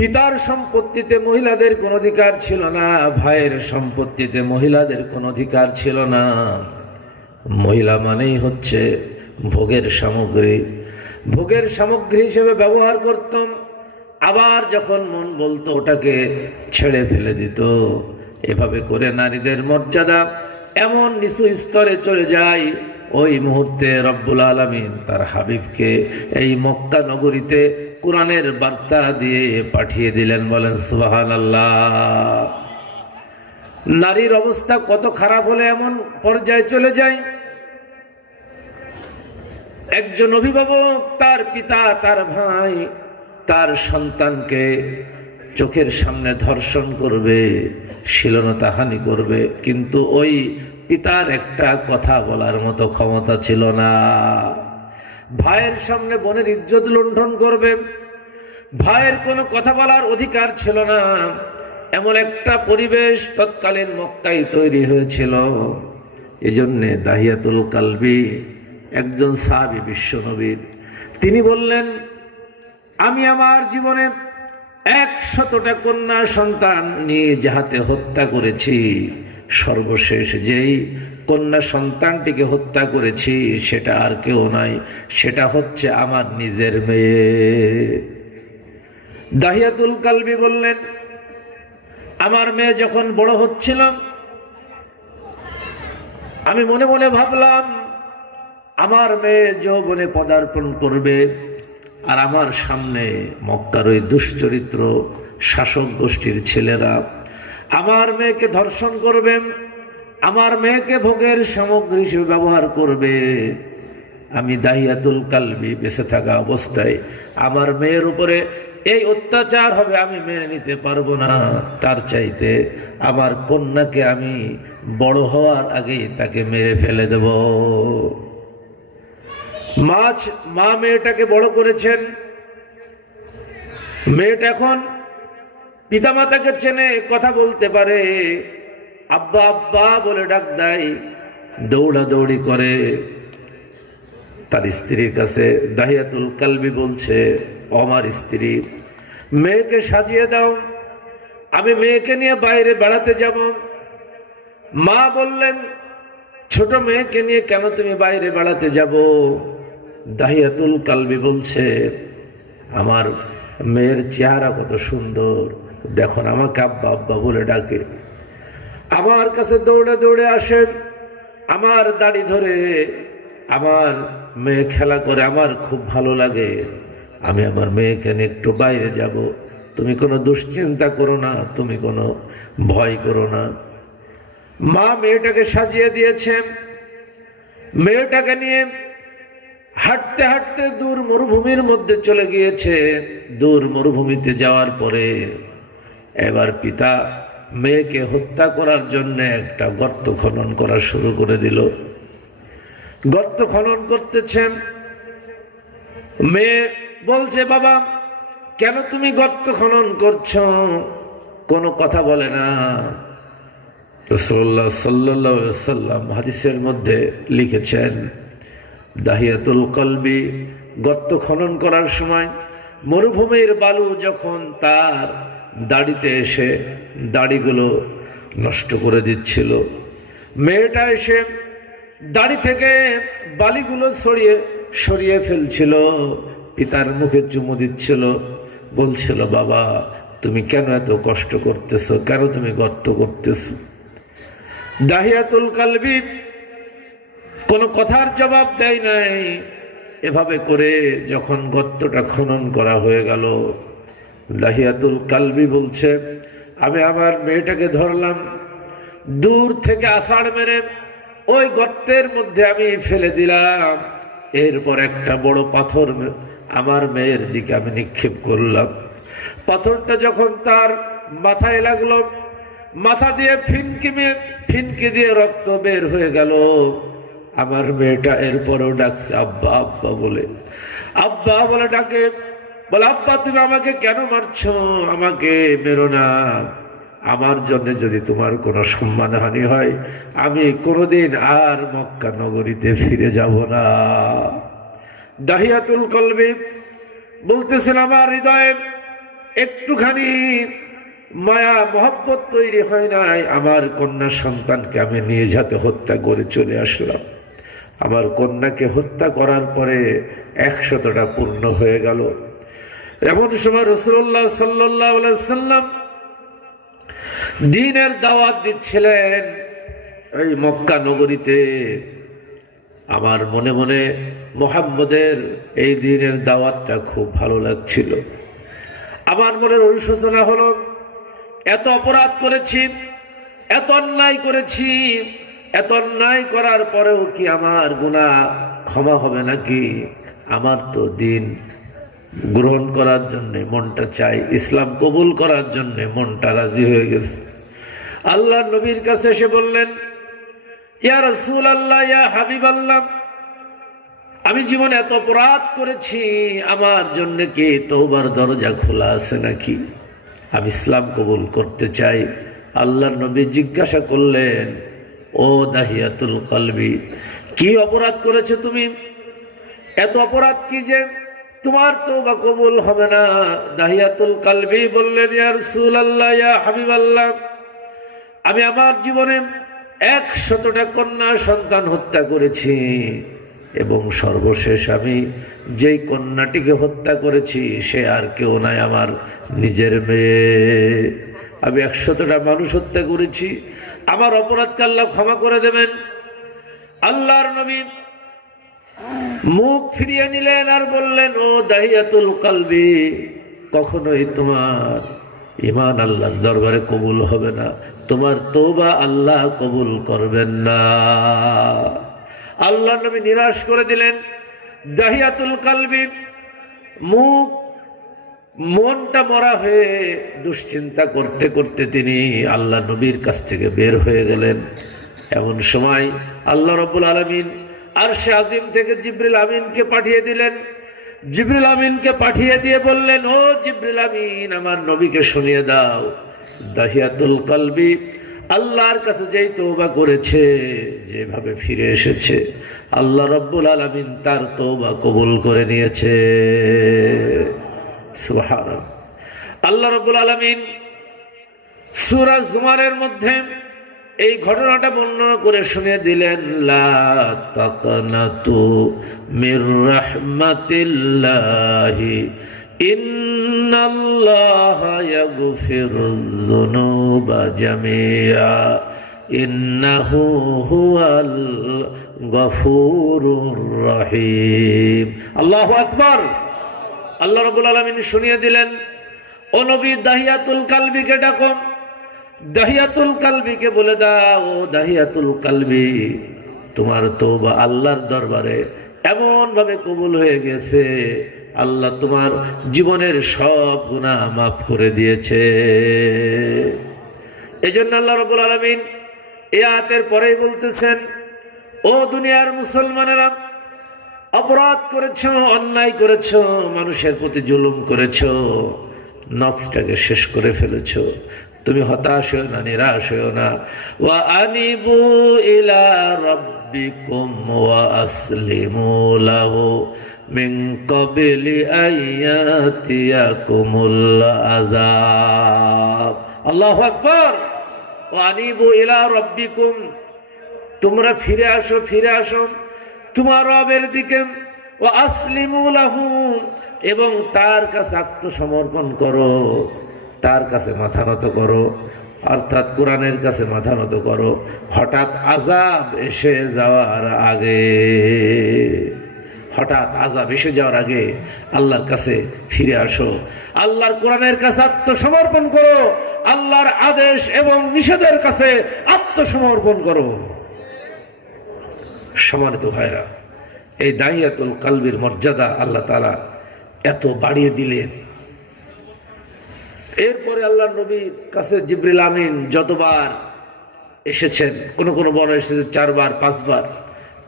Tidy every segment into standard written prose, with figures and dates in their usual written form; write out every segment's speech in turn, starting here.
পিতার সম্পত্তিতে মহিলাদের কোনো অধিকার ছিল না, ভাইয়ের সম্পত্তিতে মহিলাদের কোনো অধিকার ছিল না। মহিলা মানেই হচ্ছে ভোগের সামগ্রী, ভোগের সামগ্রী হিসেবে ব্যবহার করতাম। আবার যখন মন বলতো ওটাকে ছেড়ে ফেলে দিত। এভাবে করে নারীদের মর্যাদা এমন নিচু স্তরে চলে যায়, ওই মুহূর্তে রব্বুল আলামিন তার হাবিবকে এই মক্কা নগরীতে কোরআনের বার্তা দিয়ে পাঠিয়ে দিলেন। বলেন সুবহানাল্লাহ। নারীর অবস্থা কত খারাপ হলে এমন পর্যায়ে চলে যায়। একজন অভিভাবক তার পিতা, তার ভাই, তার সন্তানকে চোখের সামনে ধর্ষণ করবে, শ্লীলতাহানি করবে, কিন্তু ওই পিতার একটা কথা বলার মতো ক্ষমতা ছিল না। ভাইয়ের সামনে বোনের ইজ্জত লুণ্ঠন করবে, ভাইয়ের কোনো কথা বলার অধিকার ছিল না। এমন একটা পরিবেশ তৎকালীন মক্কায় তৈরি হয়েছিল। এজন্য দাহিয়াতুল কালবি, একজন সাহাবী বিশ্বনবীর, তিনি বললেন, আমি আমার জীবনে 100টা কন্যা সন্তান নিজ হাতে হত্যা করেছি। সর্বশেষ যেই কন্যা সন্তানটিকে হত্যা করেছি সেটা আর কেউ নাই, সেটা হচ্ছে আমার নিজের মেয়ে। দাহিয়াতুল কালবি বললেন, আমার মেয়ে যখন বড় হচ্ছিল, আমি মনে মনে ভাবলাম আমার মেয়ে যৌবনে পদার্পণ করবে, আর আমার সামনে মক্কার ওই দুশ্চরিত্র শাসক গোষ্ঠীর ছেলেরা আমার মেয়েকে ধর্ষণ করবে, আমার মেয়েকে ভোগের সামগ্রী হিসেবে ব্যবহার করবে। আমি দাহিয়াতুল কালবি বেঁচে থাকা অবস্থায় আমার মেয়ের উপরে এই অত্যাচার হবে, আমি মেনে নিতে পারবো না। তার চাইতে আমার কন্যাকে আমি বড় হওয়ার আগেই তাকে মেরে ফেলে দেব। মা মেয়েটাকে বড় করেছেন। মেয়েটা এখন পিতামাতাকে চেনে, কথা বলতে পারে, আব্বা আব্বা বলে ডাক দেয়, দৌড়াদৌড়ি করে তার স্ত্রীর কাছে। দাহিয়াতুল কালবি বলছে, আমার স্ত্রী, মেয়েকে সাজিয়ে দাও, আমি মেয়েকে নিয়ে বাইরে বেড়াতে যাব। মা বললেন, ছোট মেয়েকে নিয়ে কেন তুমি বাইরে বেড়াতে যাব? দাহিয়াতুল কালবি বলছে, আমার মেয়ের চেহারা কত সুন্দর, দেখুন আমাকে আব্বা আব্বা বলে ডাকে, আমার কাছে দৌড়ে দৌড়ে আসেন, আমার দাড়ি ধরে আমার মেয়ে খেলা করে, আমার খুব ভালো লাগে, আমি আমার মেয়েকে নিয়ে একটু বাইরে যাব, তুমি কোনো দুশ্চিন্তা করো না, তুমি কোনো ভয় করো না। মা মেয়েটাকে সাজিয়ে দিয়েছেন। মেয়েটাকে নিয়ে হাঁটতে হাঁটতে দূর মরুভূমির মধ্যে চলে গিয়েছে। দূর মরুভূমিতে যাওয়ার পরে এবার পিতা মেয়েকে হত্যা করার জন্য একটা গর্ত খনন করা শুরু করে দিল। গর্ত খনন করতেছেন। মেয়ে বলছে, বাবা কেন তুমি গর্ত খনন করছো? কোনো কথা বলে না। রাসূলুল্লাহ সাল্লাল্লাহু আলাইহি ওয়াসাল্লাম হাদিসের মধ্যে লিখেছেন, দাহিয়াতুল কালবি গর্ত খনন করার সময় মরুভূমির বালু যখন তার দাড়িতে এসে দাড়িগুলো নষ্ট করে দিচ্ছিল, মেয়েটা এসে দাড়ি থেকে বালিগুলো সরিয়ে ফেলছিল, পিতার মুখে চুমু দিচ্ছিল, বলছিল, বাবা তুমি কেন এত কষ্ট করতেছো, কেন তুমি গর্ত করতেছো? দাহিয়াতুল কালবি কোনো কথার জবাব দেয় নাই। এভাবে করে যখন গর্তটা খনন করা হয়ে গেল, দাহিয়াতুল কালবি বলছে, আমি আমার মেয়েটাকে ধরলাম, দূর থেকে আষাঢ় মেরে ওই গর্তের মধ্যে আমি ফেলে দিলাম। এরপর একটা বড় পাথর আমার মেয়ের দিকে আমি নিক্ষেপ করলাম। পাথরটা যখন তার মাথায় লাগলো, মাথা দিয়ে ফিনকি দিয়ে রক্ত বের হয়ে গেল। আমার মেয়েটা এরপরও ডাকছে আব্বা আব্বা বলে, আব্বা বলে ডাকে, বলে, আব্বা তুমি আমাকে কেন মারছো? আমাকে মেরো না, আমার জন্য যদি তোমার কোনো সম্মানহানি হয়, আমি কোনোদিন আর মক্কা নগরীতে ফিরে যাব না। দাহিয়াতুল কালবি বলতেছেন, আমার হৃদয়ে একটুখানি মায়া মহব্বত তৈরি হয় নাই, আমার কন্যা সন্তানকে আমি নিয়ে যাতে হত্যা করে চলে আসলাম। আমার কন্যাকে হত্যা করার পরে 100টা পূর্ণ হয়ে গেল। এমন সময় রাসূলুল্লাহ সাল্লাল্লাহু আলাইহি ওয়াসাল্লাম দ্বীনের দাওয়াত দিচ্ছিলেন এই মক্কা নগরীতে। আমার মনে মনে মুহাম্মদের এই দ্বীনের দাওয়াতটা খুব ভালো লাগছিল। আমার মনের অনুশোচনা হলো, এত অপরাধ করেছি, এত অন্যায় করেছি, এত অন্যায় করার পরেও কি আমার গুনাহ ক্ষমা হবে নাকি? আমার তো দ্বীন গ্রহণ করার জন্য মনটা চাই, ইসলাম কবুল করার জন্য মনটা রাজি হয়ে গেছে। আল্লাহ নবীর কাছে এসে বললেন, ইয়া রাসূলুল্লাহ, ইয়া হাবিবাল্লাহ, আমি জীবনে এত অপরাধ করেছি, আমার জন্য কি তওবার দরজা খোলা আছে নাকি? আমি ইসলাম কবুল করতে চাই। আল্লাহ নবী জিজ্ঞাসা করলেন, ও দাহিয়াতুল কলবি, কি অপরাধ করেছো তুমি? এত অপরাধ কি যে তোমার তওবা কবুল হবে না? দাহিয়াতুল কলবি বললেন, ইয়া রাসূলুল্লাহ, ইয়া হাবিবাল্লাহ, আমি আমার জীবনে 100টা কন্যা সন্তান হত্যা করেছি, এবং সর্বশেষ আমি যেই কন্যাটিকে হত্যা করেছি সে আর কেউ নাই, আমার নিজের মেয়ে। আমি 100টা মানুষ হত্যা করেছি, আমার অপরাধকে আল্লাহ ক্ষমা করে দেবেন। আল্লাহর নবী মুখ ফিরিয়ে নিলেন আর বললেন, ও দাহিয়াতুল কলবি, কখনোই তোমার ঈমান আল্লাহর দরবারে কবুল হবে না, তোমার তওবা আল্লাহ কবুল করবেন না। আল্লাহ নবী নিরাশ করে দিলেন। দাহিয়াতুল কলবি মনটা মরা হয়ে দুশ্চিন্তা করতে করতে তিনি আল্লাহ নবীর কাছ থেকে বের হয়ে গেলেন। এমন সময় আল্লাহ রাব্বুল আলামিন আরশে আজিম থেকে জিবরিল আমিনকে পাঠিয়ে দিলেন। জিবরিল আমিনকে পাঠিয়ে দিয়ে বললেন, ও জিবরিল আমিন, আমার নবীকে শুনিয়ে দাও, দাহিয়াতুল কলবি আল্লাহর কাছে যেই তওবা করেছে, যেভাবে ফিরে এসেছে, আল্লাহ রাব্বুল আলামিন তার তওবা কবুল করে নিয়েছে। সুবহানাল্লাহ। আল্লাহ রাব্বুল আলামিন সূরা জুমারের মধ্যে এই ঘটনাটা বর্ণনা করে শুনিয়ে দিলেন, লা তাকনাতু মির রাহমাতিল্লাহি ইন্নাল্লাহা ইয়াগফিরুয যুনুবা জামিআ ইন্নাহু হুয়াল গফুরুর রহিম। আল্লাহু আকবার। আল্লাহ রাব্বুল আলামিন শুনিয়ে দিলেন, ও নবী, দাহিয়াতুল কলবিকে ডাকো, দাহিয়াতুল কলবিকে বলে দাও, ও দাহিয়াতুল কলবি, তোমার তওবা আল্লাহর দরবারে এমন ভাবে কবুল হয়ে গেছে, আল্লাহ তোমার জীবনের সব গুনাহ মাফ করে দিয়েছে। এজন্য আল্লাহ রাব্বুল আলামিন এই আয়াতের পরেই বলতেছেন, ও দুনিয়ার মুসলমানেরা, অপরাধ করেছো, অন্যায় করেছো, মানুষের প্রতি জুলুম করেছো, নফসটাকে শেষ করে ফেলেছো, তুমি হতাশ হও না, নিরাশ হও না। ওয়া আনিবু ইলা রাব্বিকুম ওয়া আসলিমু লাহু মিন ক্বাবলি আইয়াতিয়াকুমুল আযাব। আল্লাহু আকবার। ওয়া আনিবু ইলা রাব্বিকুম, তোমরা ফিরে আসো, ফিরে আসো তোমার রবের দিকে। ওয়া আসলিমু লাহু, এবং তার কাছে আত্মসমর্পণ করো, তার কাছে মাথা নত করো, অর্থাৎ কোরআনের কাছে মাথা নত করো। হঠাৎ আযাব এসে যাওয়ার আগে, হঠাৎ আযাব এসে যাওয়ার আগে আল্লাহর কাছে ফিরে আসো, আল্লাহর কোরআনের কাছে আত্মসমর্পণ করো, আল্লাহর আদেশ এবং নিষেধের কাছে আত্মসমর্পণ করো। সম্মানিত ভাইরা, এই দাহিয়াতুল কলবির মর্যাদা আল্লাহ তাআলা এত বাড়িয়ে দিলেন। এরপরে আল্লাহ নবীর কাছে জিবরিল আমিন যতবার এসেছেন, কোন কোন বর্ণনা এসেছেন 4 বার 5 বার,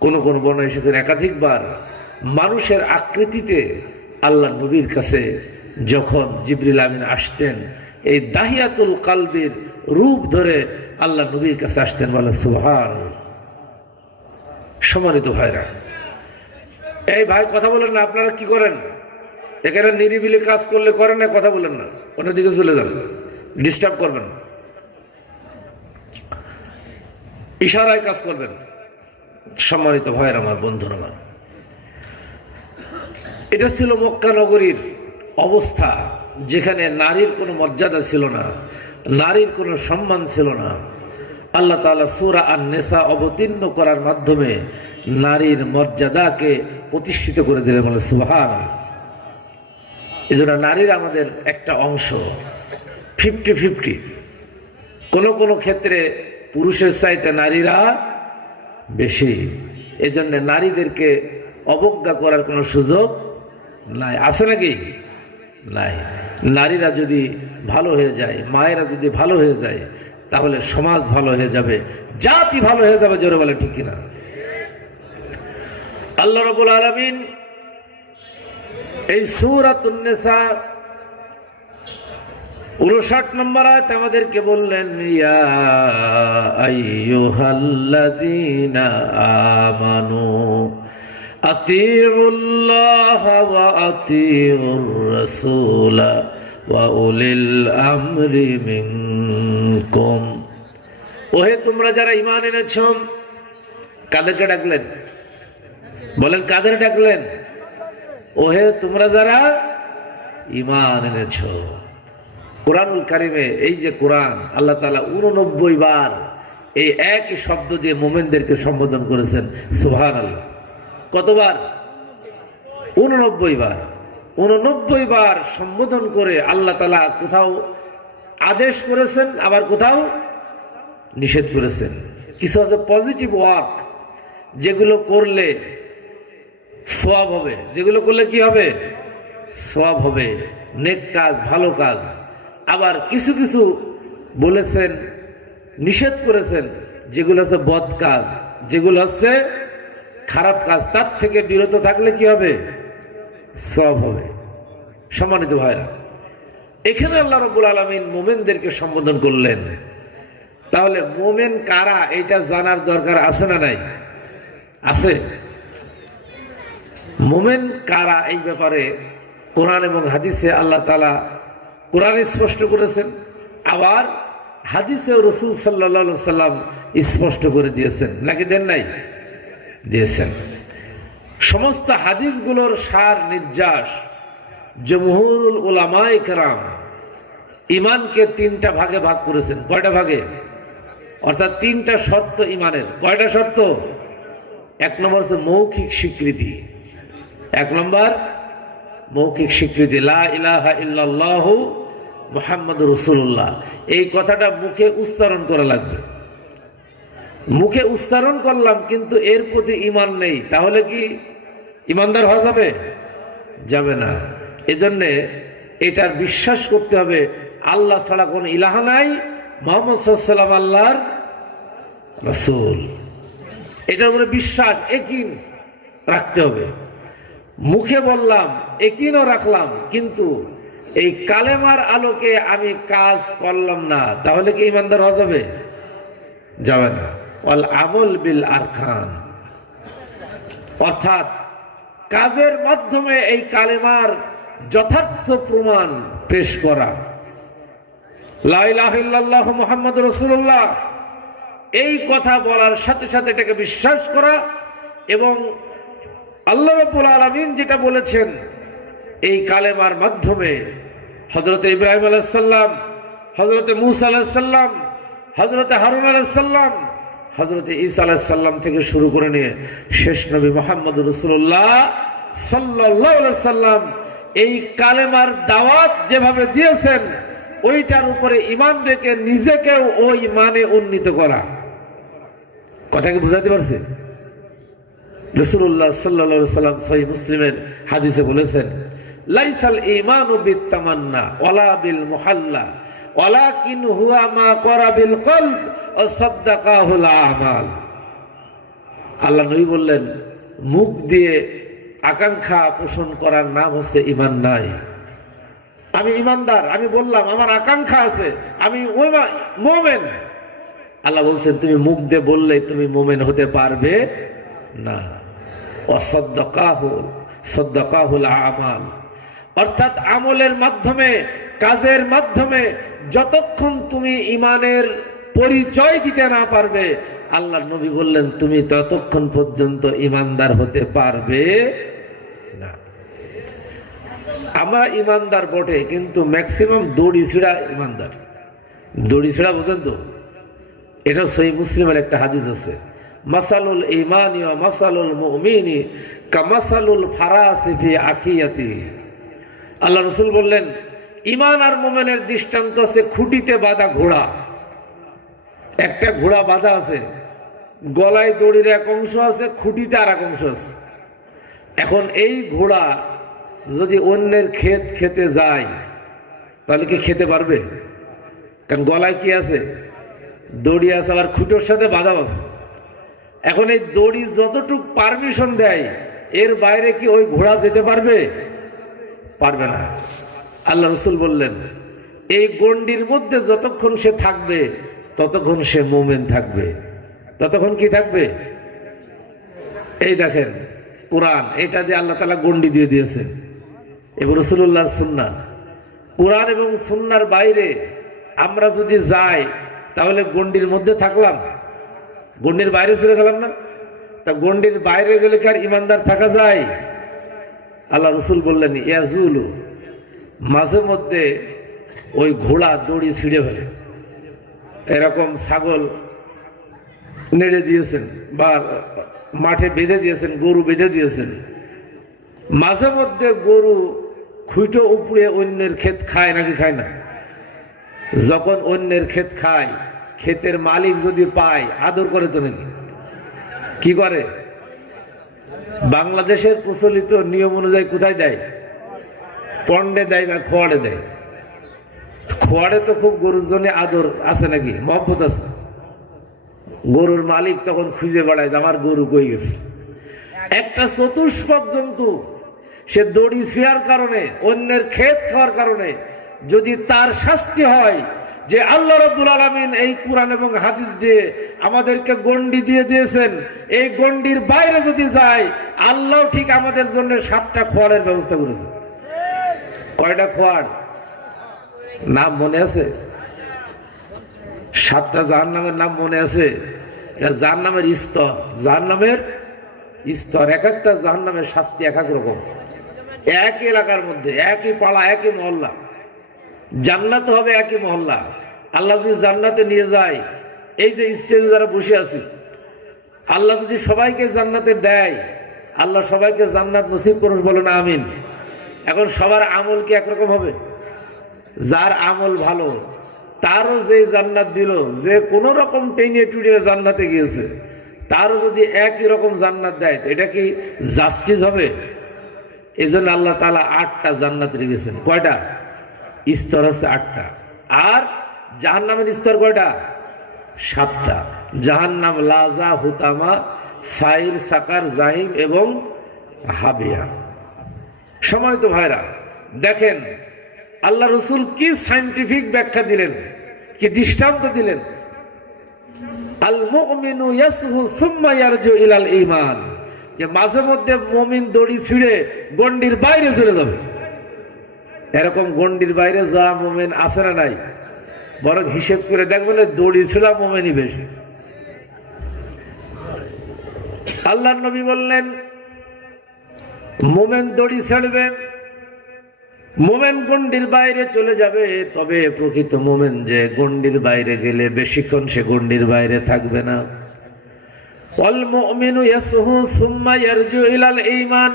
কোন কোন বর্ণনা এসেছেন একাধিকবার। মানুষের আকৃতিতে আল্লাহ নবীর কাছে যখন জিবরিল আমিন আসতেন, এই দাহিয়াতুল কলবির রূপ ধরে আল্লাহ নবীর কাছে আসতেন। বলে সুবহানাল্লাহ। সম্মানিত ভাইরা, এই ভাই কথা বলেন না, আপনারা কি করেন? এখানে নিরিবিলি কাজ করলে করেন না, কথা বলেন না। অন্যদিকে চলে যান, ডিস্টার্ব করবেন, ইশারায় কাজ করবেন। সম্মানিত ভাইয়ের আমার, বন্ধুরা আমার, এটা ছিল মক্কা নগরীর অবস্থা, যেখানে নারীর কোনো মর্যাদা ছিল না, নারীর কোনো সম্মান ছিল না। আল্লাহ তাআলা সূরা আন-নিসা অবতীর্ণ করার মাধ্যমে নারীর মর্যাদাকে প্রতিষ্ঠিত করে দিলেন, বলে সুবহানাল্লাহ। এই জন্য নারীর আমাদের একটা অংশ 50-50, কোনো ক্ষেত্রে পুরুষের চাইতে নারীরা বেশি। এজন্য নারীদেরকে অবজ্ঞা করার কোনো সুযোগ নাই, আছে নাকি? নাই। নারীরা যদি ভালো হয়ে যায়, মায়েরা যদি ভালো হয়ে যায়, তাহলে সমাজ ভালো হয়ে যাবে, জাতি ভালো হয়ে যাবে। জোরে বলে ঠিক কিনা? আল্লাহ রাব্বুল আলামিন এই সূরাতুন নিসা 59 নম্বর আয়াত আমাদেরকে বললেন, ইয়া আইয়ুহাল্লাযীনা আমানু আতিউল্লাহ ওয়া আতিউর রাসূলা ওয়া উলিল আমরি মিনকুম। ওহে তোমরা যারা ঈমান এনেছ, কাদেরকে ডাকলেন? বলেন, কাদের ডাকলেন? ওহে তোমরা যারা ঈমান এনেছ। কোরআনুল কারিমে এই যে কোরআন, আল্লাহ তাআলা 89 বার এই একই শব্দ দিয়ে মুমিনদেরকে সম্বোধন করেছেন। সুবহানাল্লাহ। কতবার? 89 বার। 89 বার সম্বোধন করে আল্লাহ তাআলা কোথাও আদেশ করেছেন, আবার কোথাও নিষেধ করেছেন। কিছু আছে পজিটিভ ওয়ার্ক, যেগুলো করলে সওয়াব হবে, যেগুলো করলে কি হবে? সওয়াব হবে, নেক কাজ, ভালো কাজ। আবার কিছু কিছু বলেছেন, নিষেধ করেছেন, যেগুলো হচ্ছে বদ কাজ, যেগুলো হচ্ছে খারাপ কাজ, তার থেকে বিরত থাকলে কি হবে? সওয়াব হবে। সম্মানিত ভাইরা, এখানে আল্লাহ রাব্বুল আলামিন মুমিনদেরকে সম্বোধন করলেন। তাহলে মুমিন কারা এটা জানার দরকার আছে না নাই? আছে। মুমিন কারা এই ব্যাপারে কোরআন এবং হাদিসে আল্লাহ তাআলা কোরআনে স্পষ্ট করেছেন, আবার হাদিসে রাসূল সাল্লাল্লাহু আলাইহি সাল্লাম স্পষ্ট করে দিয়েছেন, নাকি দেন নাই? দিয়েছেন। সমস্ত হাদিসগুলোর সার নির্যাস জমহুরুল উলামায়ে কেরাম ঈমানকে 3টা ভাগে ভাগ করেছেন। কয়টা ভাগে? অর্থাৎ 3টা শর্ত ঈমানের। কয়টা শর্ত? 1 নম্বর হচ্ছে মৌখিক স্বীকৃতি। 1 নম্বর মৌখিক স্বীকৃতি, লা ইলাহা ইল্লাল্লাহু মুহাম্মাদুর রাসূলুল্লাহ। এই কথাটা মুখে উচ্চারণ করা লাগবে। মুখে উচ্চারণ করলাম কিন্তু এর প্রতি ঈমান নেই, তাহলে কি ঈমানদার হওয়া যাবে? যাবে না। এজন্যে এটার বিশ্বাস করতে হবে আল্লাহ ছাড়া কোনো ইলাহ নাই, মুহাম্মদ সাল্লাল্লাহু আলাইহি ওয়াসাল্লাম আল্লাহর রাসূল। এটার উপরে বিশ্বাস, ইয়াকিন রাখতে হবে। মুখে বললাম, ইয়াকিনও রাখলাম, কিন্তু এই কালেমার আলোকে আমি কাজ করলাম না, তাহলে কি ঈমানদার হওয়া যাবে? যাবে না। ওয়াল আমল বিল আরকান, অর্থাৎ কাজের মাধ্যমে এই কালেমার যথার্থ প্রমাণ পেশ করা। লা ইলাহা ইল্লাল্লাহু মুহাম্মাদুর রাসূলুল্লাহ, এই কথা বলার সাথে সাথে এটাকে বিশ্বাস করা, এবং আল্লাহ রাব্বুল আলামিন যেটা বলেছেন এই কালেমার মাধ্যমে হযরত ইব্রাহিম আলাইহিস সালাম, হযরত মূসা আলাইহিস সালাম, হযরত হারুন আলাইহিস সালাম, হযরত ঈসা আলাইহিস সালাম থেকে শুরু করে নিয়ে শেষ নবী মুহাম্মদুর রাসূলুল্লাহ সাল্লাল্লাহু আলাইহি সাল্লাম এই কালেমার দাওয়াত যেভাবে দিয়েছেন, ওইটার উপরে ঈমান রেখে নিজেকেও ওই ঈমানে উন্নীত করা। কথা কি বুঝাতে পারছে? রাসূলুল্লাহ সাল্লাল্লাহু আলাইহি সাল্লাম সহিহ মুসলিমের হাদিসে বলেছেন, লাইসাল ঈমানু বিতামান্না ওয়ালা বিল মুহাল্লা ওয়ালাকিন হুয়া মা করা বিল কলব ওয়া সাদ্দাকাহুল আমাল। আল্লাহ নবী বললেন, মুখ দিয়ে আকাঙ্ক্ষা পোষণ করার নাম হচ্ছে ঈমান নাই। আমি ঈমানদার, আমি বললাম আমার আকাঙ্ক্ষা আছে, আমি মুমিন। আল্লাহ বলছেন তুমি মুখ দিয়ে বললেই তুমি মুমিন হতে পারবে না। ওয়া সাদ্দাকাহুল আমাল, অর্থাৎ আমলের মাধ্যমে কাজের মাধ্যমে যতক্ষণ তুমি ইমানের পরিচয় দিতে না পারবে, আল্লাহর নবী বললেন তুমি ততক্ষণ পর্যন্ত ইমানদার হতে পারবে না। আমরা ইমানদার বটে, কিন্তু ম্যাক্সিমাম দড়ি ছিঁড়া ইমানদার। দড়ি ছিঁড়া বোঝেন তো? এটা সহিহ মুসলিমের একটা হাদিস আছে, মাসালুল ঈমানি ওয়া মাসালুল মুমিনি কামাসালুল ফারাসি ফি আখিয়াতিহি। আল্লাহ রাসূল বললেন ঈমান আর মুমিনের দৃষ্টান্ত আছে খুঁটিতে বাঁধা ঘোড়া। একটা ঘোড়া বাঁধা আছে, গলায় দড়ির এক অংশ আছে, খুঁটিতে আর এক অংশ আছে। এখন এই ঘোড়া যদি অন্যের ক্ষেত খেতে যায় তাহলে কি খেতে পারবে? কারণ গলায় কি আছে? দড়ি আছে, আবার খুঁটোর সাথে বাঁধা আছে। এখন এই দড়ি যতটুক পারমিশন দেয় এর বাইরে কি ওই ঘোড়া যেতে পারবে? পারবে না। আল্লাহ রাসূল বললেন এই গণ্ডির মধ্যে যতক্ষণ সে থাকবে ততক্ষণ সে মুমিন থাকবে। ততক্ষণ কি থাকবে? এই দেখেন কোরআন, এটা দিয়ে আল্লাহ তাআলা গণ্ডি দিয়ে দিয়েছেন এবং রাসূলুল্লাহর সুন্নাহ। কোরআন এবং সুন্নাহর বাইরে আমরা যদি যাই তাহলে গণ্ডির মধ্যে থাকলাম, গণ্ডির বাইরে চলে গেলাম না। তা গণ্ডির বাইরে গেলে কি আর ইমানদার থাকা যায়? আল্লাহ রাসূল বললেন ইয়াজুলু, মাঝে মধ্যে ওই ঘোড়া দড়ি ছিঁড়ে ফেলে। এরকম ছাগল নেড়ে দিয়েছেন বা মাঠে বেঁধে দিয়েছেন, গরু বেঁধে দিয়েছেন, মাঝে মধ্যে গরু খুঁটো উপড়ে অন্যের ক্ষেত খায় নাকি খায় না? যখন অন্যের ক্ষেত খায়, ক্ষেতের মালিক যদি পায় আদর করে তো নাকি? কি করে? বাংলাদেশের প্রচলিত নিয়ম অনুযায়ী কোথায় দেয়? পন্ডে দেয় বা খোয়াড়ে দেয়। খোয়াড়ে তো খুব গরুর জন্য আদর আছে নাকি, মহব্বত আছে। গরুর মালিক তখন খুঁজে বেড়ায় আমার গরু কই গেছে। একটা চতুষ্পদ জন্তু সে দড়ি ছিঁড়ার কারণে, অন্যের ক্ষেত খাওয়ার কারণে যদি তার শাস্তি হয়, যে আল্লাহ রাব্বুল আলামিন এই কোরআন এবং হাদিস দিয়ে আমাদেরকে গণ্ডি দিয়ে দিয়েছেন, এই গণ্ডির বাইরে যদি যায় আল্লাহ ঠিক আমাদের জন্য 7টা খোয়াড়ের ব্যবস্থা করেছে। কয়টা খোয়াড় নাম মনে আছে? 7টা জাহান্নামের নাম মনে আছে? এটা জাহান্নামের স্তর, জাহান্নামের স্তর। এক একটা জাহান্নামের শাস্তি এক এক রকম, একই এলাকার মধ্যে, একই পাড়া, একই মহল্লা। জান্নাত হবে একই মহল্লা। আল্লাহ যদি জান্নাতে নিয়ে যায়, এই যে স্টেজে যারা বসে আছে, আল্লাহ যদি সবাইকে জান্নাতে দেয়, আল্লাহ সবাইকে জান্নাত নসিব করুন, বলো না আমিন। এখন সবার আমল কি একরকম হবে? যার আমল ভালো তারও যে জান্নাত দিল, যে কোনো রকম টেনে টুড়িয়ে জান্নাতে গিয়েছে, তারও যদি একই রকম জান্নাত দেয়, তো এটা কি জাস্টিস হবে? এই জন্য আল্লাহ তাআলা 8টা জান্নাত রেখেছেন। কয়টা স্তর আছে? 8টা। আর জাহান্নামের স্তর কয়টা? 7টা। জাহান্নাম, লাজা, হুতামা, সাইর, সাকার, জাহিম এবং হাবিয়া। সম্মানিত ভাইরা, দেখেন আল্লাহ রাসূল কি সায়েন্টিফিক ব্যাখ্যা দিলেন, কি দৃষ্টান্ত দিলেন। আল মুমিনু ইয়াসহু সুম্মা ইয়ারজু ইলাল ঈমান, যে মাঝে মধ্যে মুমিন দড়ি ছিঁড়ে গণ্ডির বাইরে চলে যাবে। এরকম গণ্ডির বাইরে যা মুমিন আছে না নাই? বরং হিসেব করে দেখবেন দড়ি ছিঁড়া মুমিনই বেশি। আল্লাহর নবী বললেন মুমিন দড়ি ছেড়বে, মুমিন গণ্ডির বাইরে চলে যাবে, তবে প্রকৃত মুমিন যে গণ্ডির বাইরে গেলে বেশিক্ষণ সে গণ্ডির বাইরে থাকবে না। ওয়াল মুমিনু ইয়াসহু সুম্মা ইয়ারজু ইলাল ঈমান,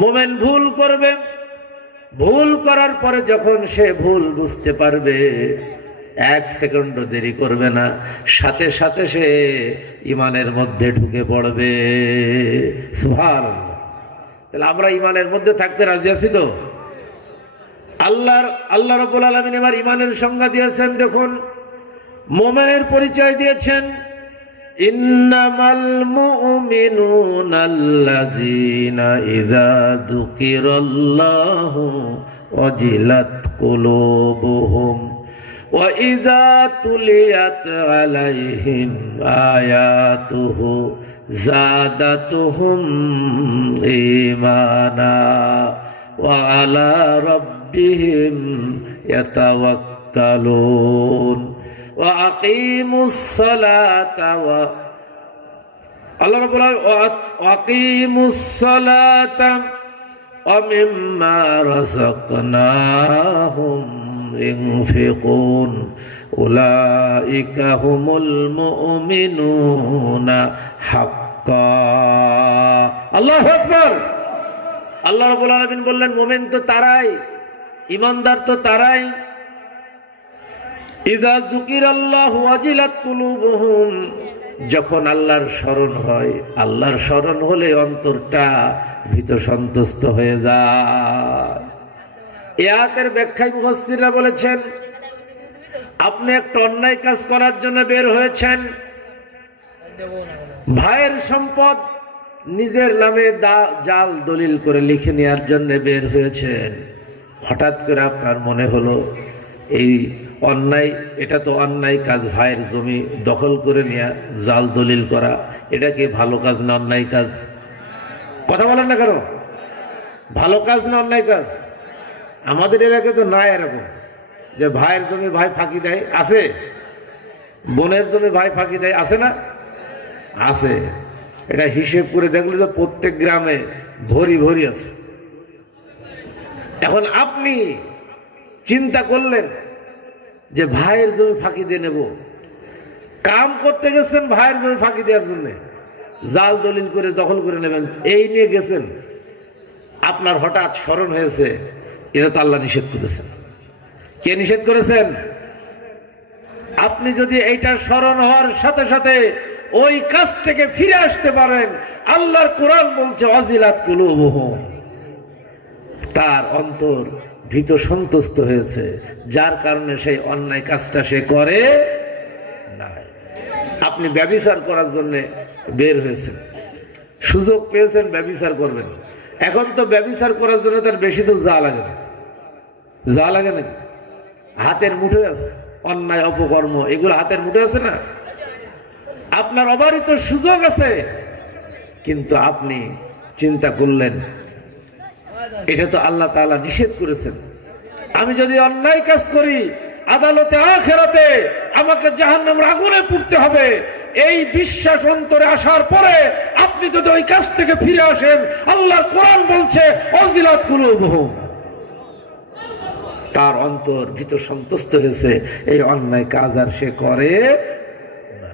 মুমিন ভুল করবে, ভুল করার পরে যখন সে ভুল বুঝতে পারবে 1 সেকেন্ডও দেরি করবে না, সাথে সাথে সে ইমানের মধ্যে ঢুকে পড়বে। সুবহানাল্লাহ। তাহলে আমরা ইমানের মধ্যে থাকতে রাজি আছি তো? আল্লাহ রাব্বুল আলামিন এবার ইমানের সংজ্ঞা দিয়েছেন। দেখুন, মুমিনের পরিচয় দিয়েছেন, ইন্নামাল মুমিনুনা আল্লাযীনা ইযা যুকিরাল্লাহু ওয়াজিলাত কুলুবুহুম ওয়া ইযা তুলিয়াত আলাইহিম আয়াতুহু যাদাতুহুম ঈমানা ওয়া আলা ربهم يتوكلون وأقيموا الصلاة الله رب العالمين وأقيموا الصلاة ومما رزقناهم ينفقون أولئك هم المؤمنون حقا الله أكبر আল্লাহ রাব্বুল আলামিন বললেন মুমিন তো তারাই, ঈমানদার তো তারাই, ইযা যুকিরাল্লাহু ওয়াজিলাত কুলুবুহুম, যখন আল্লাহর স্মরণ হয়, আল্লাহর স্মরণ হলে অন্তরটা ভীত সন্তুষ্ট হয়ে যায়। এই আয়াতের ব্যাখ্যায় মুফাসসিররা বলেছেন, আপনি একটা অন্যায় কাজ করার জন্য বের হয়েছেন, ভাইয়ের সম্পদ নিজের নামে জাল দলিল করে লিখে নেওয়ার জন্য বের হয়েছেন। হঠাৎ করে আপনার মনে হলো এই অন্যায়, এটা তো অন্যায় কাজ, ভাইয়ের জমি দখল করে নেওয়া, জাল দলিল করা, এটা কি ভালো কাজ না অন্যায় কাজ? কথা বলেন না কেন? ভালো কাজ না অন্যায় কাজ? আমাদের এলাকায় তো নাই এরকম যে ভাইয়ের জমি ভাই ফাঁকি দেয়, আছে? বোনের জমি ভাই ফাঁকি দেয়, আছে না? আছে। এটা হিসেব করে দেখলে তো প্রত্যেক গ্রামে ভরি ভরি আছে। এখন আপনি চিন্তা করলেন যে ভাইয়ের জমি ফাঁকি দিয়ে নেব, কাম করতে গেছেন ভাইয়ের জমি ফাঁকি দেওয়ার জন্য, জাল দলিল করে দখল করে নেবেন, এই নিয়ে গেছেন। আপনার হঠাৎ স্মরণ হয়েছে এটা তো আল্লাহ নিষেধ করেছেন। কে নিষেধ করেছেন? আপনি যদি এইটার স্মরণ হওয়ার সাথে সাথে ওই কাজ থেকে ফিরে আসতে পারেন, আল্লাহর কোরআন বলছে ওয়াজিলাত কুলুবুহুম, তার অন্তর ভীত সন্তুষ্ট হয়েছে, যার কারণে সেই অন্যায় কাজটা সে করে না। আপনি ব্যভিচার করার জন্য বের হয়েছেন, সুযোগ পেয়েছেন ব্যভিচার করবেন। এখন তো ব্যভিচার করার জন্য তার বেশি তো যা লাগে না, যা লাগে নাকি? হাতের মুঠে আছে অন্যায় অপকর্ম, এগুলো হাতের মুঠে আছে না? আপনার অবারিত সুযোগ আছে, কিন্তু আপনি চিন্তা করলেন এটা তো আল্লাহ তাআলা নিষেধ করেছেন। আমি যদি অন্যায় কাজ করি আদালতে আখিরাতে আমাকে জাহান্নামের আগুনে পুড়তে হবে, এই বিশ্বাস অন্তরে আসার পরে আপনি যদি ওই কাজ থেকে ফিরে আসেন, আল্লাহর কোরআন বলছে ওয়াজিলাত কুলুবুহুম, তার অন্তর ভীত সন্তুষ্ট হয়েছে, এই অন্যায় কাজ আর সে করে না।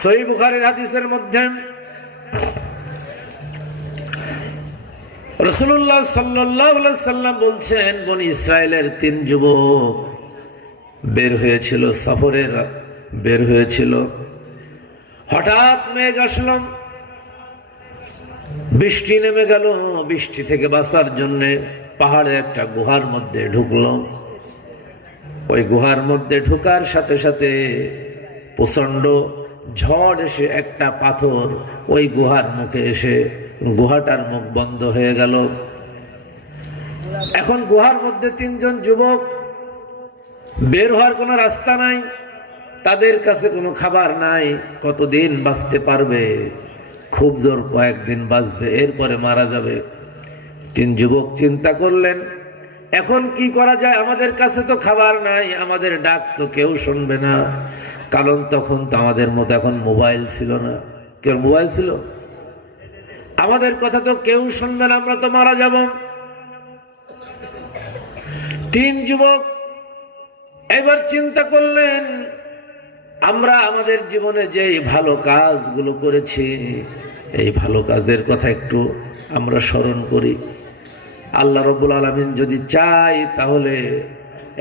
সহিহ বুখারীর হাদিসের মধ্যে রাসূলুল্লাহ সাল্লাল্লাহু আলাইহি সাল্লাম বলছেন, বনি ইসরায়েলের 3 যুবক বের হয়েছিল, সফরে বের হয়েছিল। হঠাৎ মেঘ আসলো, বৃষ্টি নেমে গেল। বৃষ্টি থেকে বাঁচার জন্য পাহাড়ে একটা গুহার মধ্যে ঢুকলো। ওই গুহার মধ্যে ঢোকার সাথে সাথে প্রচন্ড ঝড় এসে একটা পাথর ওই গুহার মুখে এসে গুহাটার মুখ বন্ধ হয়ে গেল। এখন গুহার মধ্যে 3 জন যুবক, বের হওয়ার কোনো রাস্তা নাই, তাদের কাছে কোনো খাবার নাই, কতদিন বাঁচতে পারবে? খুব জোর কয়েকদিন বাঁচবে, এরপরে মারা যাবে। 3 যুবক চিন্তা করলেন এখন কি করা যায়, আমাদের কাছে তো খাবার নাই, আমাদের ডাক তো কেউ শুনবে না, কারণ তখন তো আমাদের মতো এখন মোবাইল ছিল না। কেউ মোবাইল ছিল? আমাদের কথা তো কেউ শুনবে না, আমরা তো মারা যাব। 3 যুবক এবার চিন্তা করলেন আমরা আমাদের জীবনে যে ভালো কাজগুলো করেছি, এই ভালো কাজের কথা একটু আমরা স্মরণ করি। আল্লাহ রাব্বুল আলামিন যদি চাই তাহলে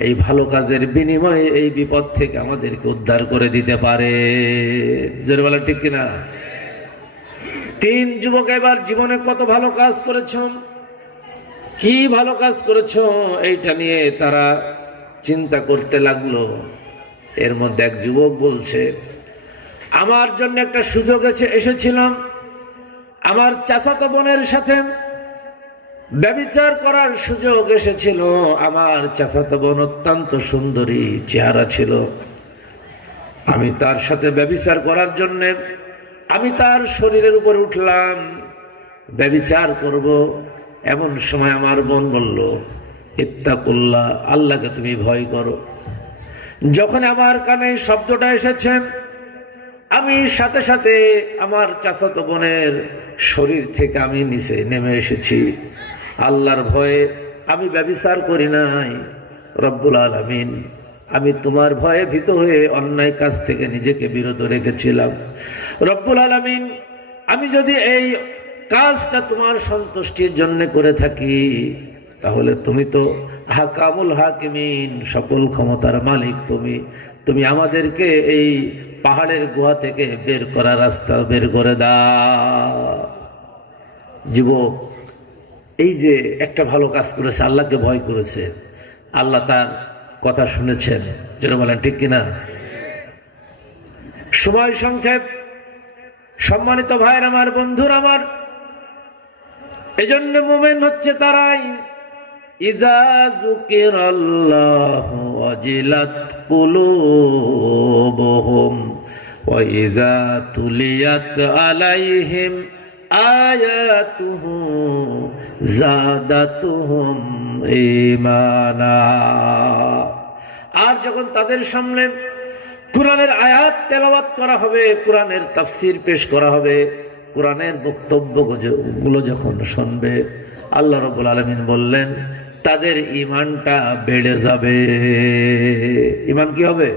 এই ভালো কাজের বিনিময়ে এই বিপদ থেকে আমাদেরকে উদ্ধার করে দিতে পারে। জোরে বলেন ঠিক কিনা? 3 যুবক এবার জীবনে কত ভালো কাজ করেছ, কি ভালো কাজ করেছ, এইটা নিয়ে তারা চিন্তা করতে লাগলো। এর মধ্যে এক যুবক বলছে, আমার জন্য একটা সুযোগ এসেছিলাম, আমার চাচাতো বোনের সাথে ব্যভিচার করার সুযোগ এসেছিল। আমার চাচাতো বোন অত্যন্ত সুন্দরী চেহারা ছিল, আমি তার সাথে ব্যভিচার করার জন্য আমি তার শরীরের উপর উঠলাম, ব্যভিচার করব। এমন সময় আমার বোন বলল, ইত্তাকুল্লাহ, আল্লাহকে তুমি ভয় করো। যখন আমার কানে শব্দটা এসেছে, আমি সাথে সাথে আমার চাচাতো বোনের শরীর থেকে আমি নিচে নেমে এসেছি। আল্লাহর ভয়ে আমি ব্যভিচার করি নাই। রব্বুল আলামিন, আমি তোমার ভয়ে ভীত হয়ে অন্যায় কাজ থেকে নিজেকে বিরত রেখেছিলাম। রব্বুল আলামিন, আমি যদি এই কাজটা তোমার সন্তুষ্টির জন্য করে থাকি, তাহলে তুমি তো হাকামুল হাকিমিন, সকল ক্ষমতার মালিক তুমি। তুমি আমাদেরকে এই পাহাড়ের গুহা থেকে বের করার রাস্তা বের করে দাও। যুবক এই যে একটা ভালো কাজ করেছে, আল্লাহকে ভয় করেছে, আল্লাহ তার কথা শুনেছেন। যেন বলেন ঠিক কিনা? সময় সংক্ষেপ, সম্মানিত ভাইয়ের আমার, বন্ধুর আমার, এজন্য মুমিন হচ্ছে তারাই ইযা যুকিরাল্লাহু ওয়াজিলাত কুলুবুহুম ওয়া ইযা তুলিয়াত আলাইহিম আয়াতুহু যাদাতুহুম ঈমানা। আর যখন তাদের সামনে কোরআনের আয়াত তেলাওয়াত করা হবে, কোরআনের তাফসীর পেশ করা হবে, কোরআনের বক্তব্যগুলো যখন শুনবে, আল্লাহ রাব্বুল আলামিন বললেন তাদের ঈমানটা বেড়ে যাবে। ঈমান কি হবে?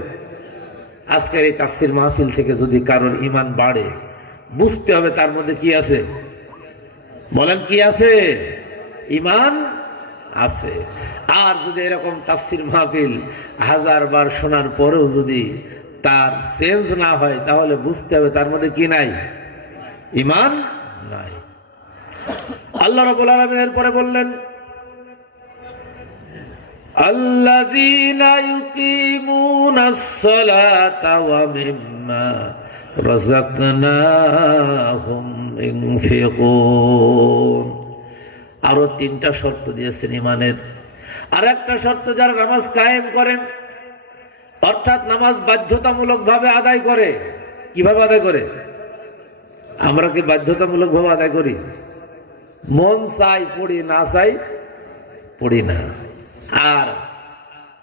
আজকের এই তাফসীর মাহফিল থেকে যদি কারোর ঈমান বাড়ে, বুঝতে হবে তার মধ্যে কি আছে। বলেন কি আছে? ঈমান আছে। আর যদি এরকম তাফসীর মাহফিল 1000 বার শোনার পরেও যদি তার চেঞ্জ না হয়, তাহলে বুঝতে হবে তার মধ্যে কি নাই? ঈমান নাই। আল্লাহ রাব্বুল আলামিন এরপরে বললেন আল্লাযীনা ইউকিমুনাস সালাতা ওয়া মিম্মা রাযাকনাহুম ইউনফিকুন। আরো 3টা শর্ত দিয়েছেন ঈমানের। আর একটা শর্ত, যারা নামাজ কায়েম করেন, অর্থাৎ নামাজ বাধ্যতামূলক ভাবে আদায় করে। কিভাবে আদায় করে? আমরা কি বাধ্যতামূলক ভাবে আদায় করি? মন চাই পড়ি, না চাই পড়ি না। আর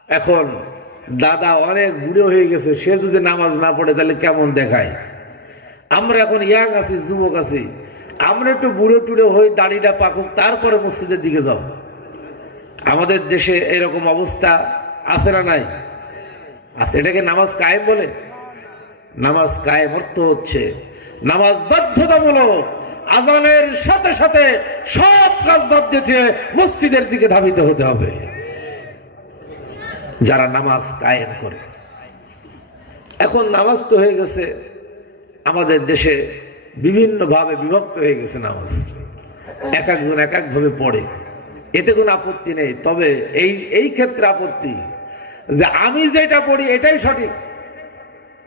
এখন দাদা অনেক বুড়ো হয়ে গেছে, সে যদি নামাজ না পড়ে তাহলে কেমন দেখায়? আমরা এখন ইয়াং আছি, যুবক আছি, আমরা একটু বুড়ো টুড়ো হই, দাড়িটা পাকুক, তারপরে মসজিদের দিকে যাও। আমাদের দেশে এরকম অবস্থা আছে না নাই? আছে। এটাকে নামাজ কায়েম বলে? নামাজ কায়েম অর্থ হচ্ছে নামাজ বাধ্যতামূলক, আজানের সাথে সাথে সব কাজ বাদ দিয়েছে, মসজিদের দিকে ধাবিত হতে হবে যারা নামাজ কায়েম করে। এখন নামাজ তো হয়ে গেছে, আমাদের দেশে বিভিন্ন ভাবে বিভক্ত হয়ে গেছে নামাজ, এক একজন এক এক ভাবে পড়ে। এতে কোনো আপত্তি নেই, তবে এই ক্ষেত্রে আপত্তি যে আমি যেটা পড়ি এটাই সঠিক,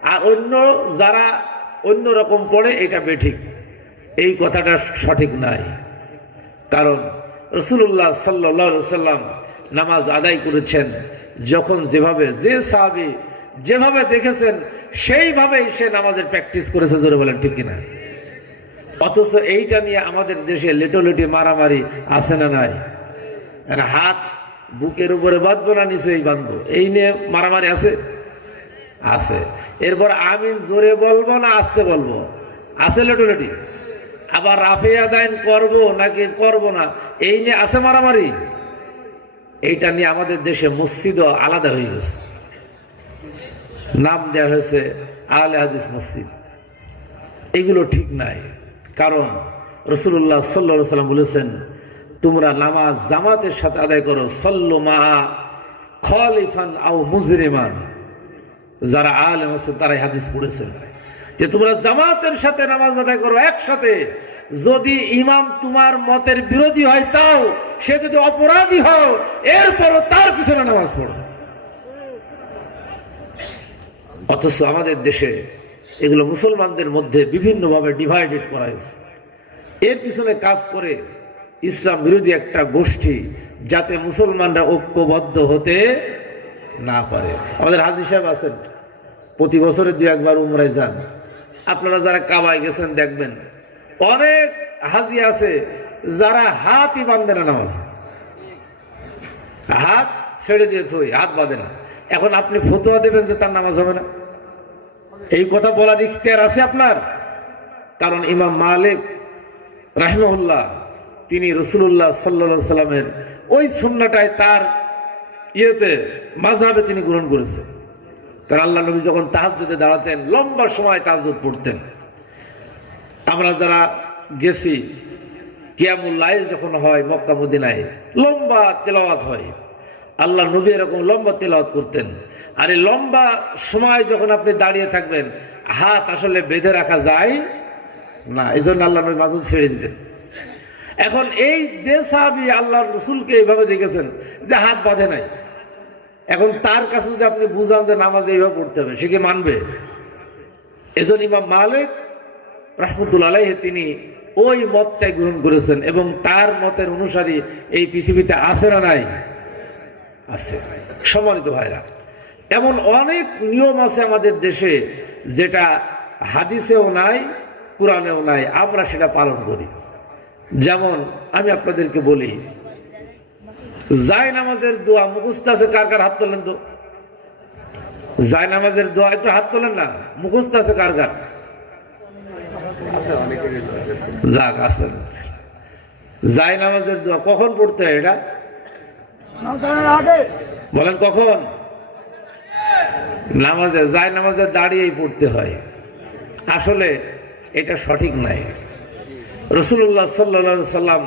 আর অন্য যারা অন্য রকম পড়ে এটা বেঠিক। এই কথাটা সঠিক নাই। কারণ রাসূলুল্লাহ সাল্লাল্লাহু আলাইহি ওয়াসাল্লাম নামাজ আদায় করেছেন যখন যেভাবে, যে সাহাবী যেভাবে দেখেছেন সেইভাবেই সে নামাজের প্র্যাকটিস করেছে। জোরে বলেন ঠিক কিনা? অথচ এইটা নিয়ে আমাদের দেশে লেটোলেটি মারামারি আছে না নাই? হাত বুকের উপরে বাঁধবো না নিচেই বাঁধবো, এই নিয়ে মারামারি আছে আছে। এরপর আমি জোরে বলবো না আস্তে বলবো, আছে লেটোলেটি। আবার রাফে আদায়ন করবো নাকি করবো না, এই নিয়ে আছে মারামারি। এইটা নিয়ে আমাদের দেশে মসজিদও আলাদা হয়ে গেছে, নাম দেওয়া হয়েছে আহলে হাদিস মসজিদ। এগুলো ঠিক নাই। কারণ রাসূলুল্লাহ সাল্লাল্লাহু আলাইহি ওয়াসাল্লাম বলেছেন, তোমরা নামাজ জামাতের সাথে আদায় করো, সাল্লু মা খলিফান আও মুজরিমান। যারা আলেম আছে তারাই হাদিস পড়েছেন যে তোমরা জামাতের সাথে নামাজ আদায় করো একসাথে। যদি ইমাম তোমার মতের বিরোধী হয়, তাও সে যদি অপরাধী হয়, এরপরও তার পিছনে নামাজ পড়ো। অথচ আমাদের দেশে এগুলো মুসলমানদের মধ্যে বিভিন্নভাবে ডিভাইডেড করা হয়েছে। এর পিছনে কাজ করে ইসলাম বিরোধী একটা গোষ্ঠী, যাতে মুসলমানরা ঐক্যবদ্ধ হতে না পারে। আমাদের হাজী সাহেব আছেন, প্রতি বছরে 2-1 উমরায় যান। আপনারা যারা কাবায় গেছেন দেখবেন অনেক হাজী আছে যারা হাতই বাঁধে না নামাজ। হাত ছেড়ে দিয়ে থই, হাত বাঁধে না। এখন আপনি ফতোয়া দেবেন যে তার নামাজ হবে না? এই কথা বলার ইখতিয়ার আছে আপনার? কারণ ইমাম মালিক রাহিমাহুল্লাহ তিনি রাসূলুল্লাহ সাল্লাল্লাহু আলাইহি সাল্লামের ওই সুন্নাহটাই তার মাযহাবে তিনি গ্রহণ করেছেন। কারণ আল্লাহ নবী যখন তাহাজ্জুদে দাঁড়াতেন লম্বা সময় তাহাজ্জুদ পড়তেন। আমরা যারা গেছি, কিয়ামুল লাইল যখন হয় মক্কা মদিনায় লম্বা তেলাওয়াত হয়, আল্লাহ নবী এরকম লম্বা তেলাওয়াত করতেন। আর এই লম্বা সময় যখন আপনি দাঁড়িয়ে থাকবেন, হাত আসলে বেঁধে রাখা যায় না, এই জন্য আল্লাহ নবী মাঝে ছেড়ে দিতেন। এখন এই যে সাহাবী আল্লাহ রসুলকে এইভাবে দেখেছেন যে হাত বাঁধে নাই, এখন তার কাছে যদি আপনি বুঝান যে নামাজ এইভাবে পড়তে হবে, সে কি মানবে? এজন্য ইমাম মালিক রাহমাতুল্লাহ আলাইহি তিনি ওই মতটাই গ্রহণ করেছেন এবং তার মতের অনুসারী এই পৃথিবীতে আছে না নাই? আছে। সম্মানিত ভাইরা, এমন অনেক নিয়ম আছে আমাদের দেশে যেটা হাদিসেও নাই, কোরআনেও নাই, আমরা সেটা পালন করি। যেমন আমি আপনাদেরকে বলি, জায়নামাজের দোয়া মুখস্থ আছে কার কার? হাত তোলেন তো। জায়নামাজের দোয়া একটু হাত তোলেন না, মুখস্থ আছে কার কার? যাক আছে। জায়নামাজের দোয়া কখন পড়তে হয় এটা বলেন? কখন? নামাজে, জায়নামাজে দাঁড়িয়েই পড়তে হয়। আসলে এটা সঠিক নাই। রাসূলুল্লাহ সাল্লাল্লাহু আলাইহি সাল্লাম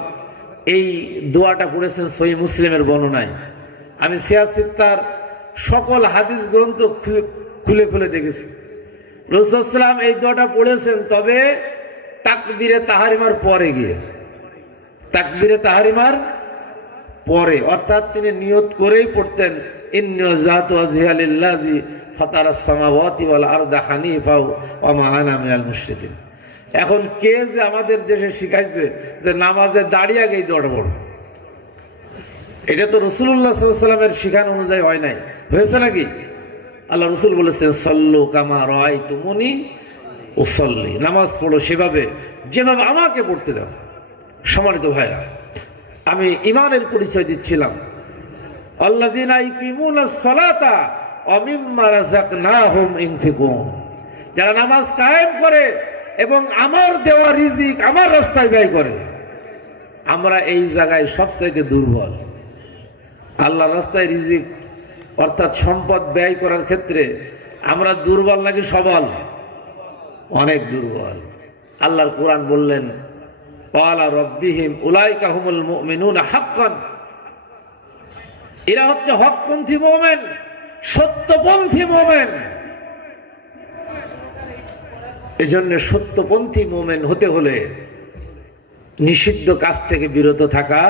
এই দোয়াটা পড়েছেন সহিহ মুসলিমের বর্ণনায়। আমি সিয়াসিত্তার সকল হাদিস গ্রন্থ খুলে খুলে দেখেছি, রাসূল সাল্লাল্লাহু আলাইহি সাল্লাম এই দোয়াটা পড়েছেন, তবে তাকবীরে তাহরিমার পরে গিয়ে, তাকবীরে তাহরিমার পরে, অর্থাৎ তিনি নিয়ত করেই পড়তেন, ইন্নী ওয়াজহাতু ওয়াজহিয়া লিল্লাযী ফাতারাস সামাওয়াতি ওয়াল আরদা হানিফা ওয়া মা আনা মিনাল মুশরিকিন। এখন কে যে আমাদের দেশে শিখাইছে যে নামাজে দাঁড়িয়ে আগেই দৌড় পড়ো, এটা তো রাসূলুল্লাহ সাল্লাল্লাহু আলাইহি ওয়াসাল্লামের শিখানো অনুযায়ী হয় নাই। হয়েছে নাকি? আল্লাহ রাসূল বলেছেন, সাল্লু কামা রাআইতুমুনি উসাল্লি, নামাজ পড়ো সেভাবে যেভাবে আমাকে পড়তে দাও। সম্মানিত ভাইরা, আমি ইমানের পরিচয় দিচ্ছিলাম, আল্লাযীনা ইউকিমুনাস সালাতা ওয়া মিম্মা রাযাকনাহুম ইনফিকুন, যারা নামাজ কায়েম করে এবং আমার দেওয়া রিজিক আমার রাস্তায় ব্যয় করে। আমরা এই জায়গায় সবচেয়ে দুর্বল। আল্লাহর রাস্তায় রিজিক অর্থাৎ সম্পদ ব্যয় করার ক্ষেত্রে আমরা দুর্বল নাকি সবল? অনেক দুর্বল। আল্লাহর কোরআন বললেন, ক্বালা রাব্বিহিম উলাইকা হুমুল মুমিনুনা হাক্কান, এরা হচ্ছে হকপন্থী মুমিন, সত্যপন্থী মুমিন। এজন্য সত্যপন্থী মুমিন হতে হলে নিষিদ্ধ কাজ থেকে বিরত থাকা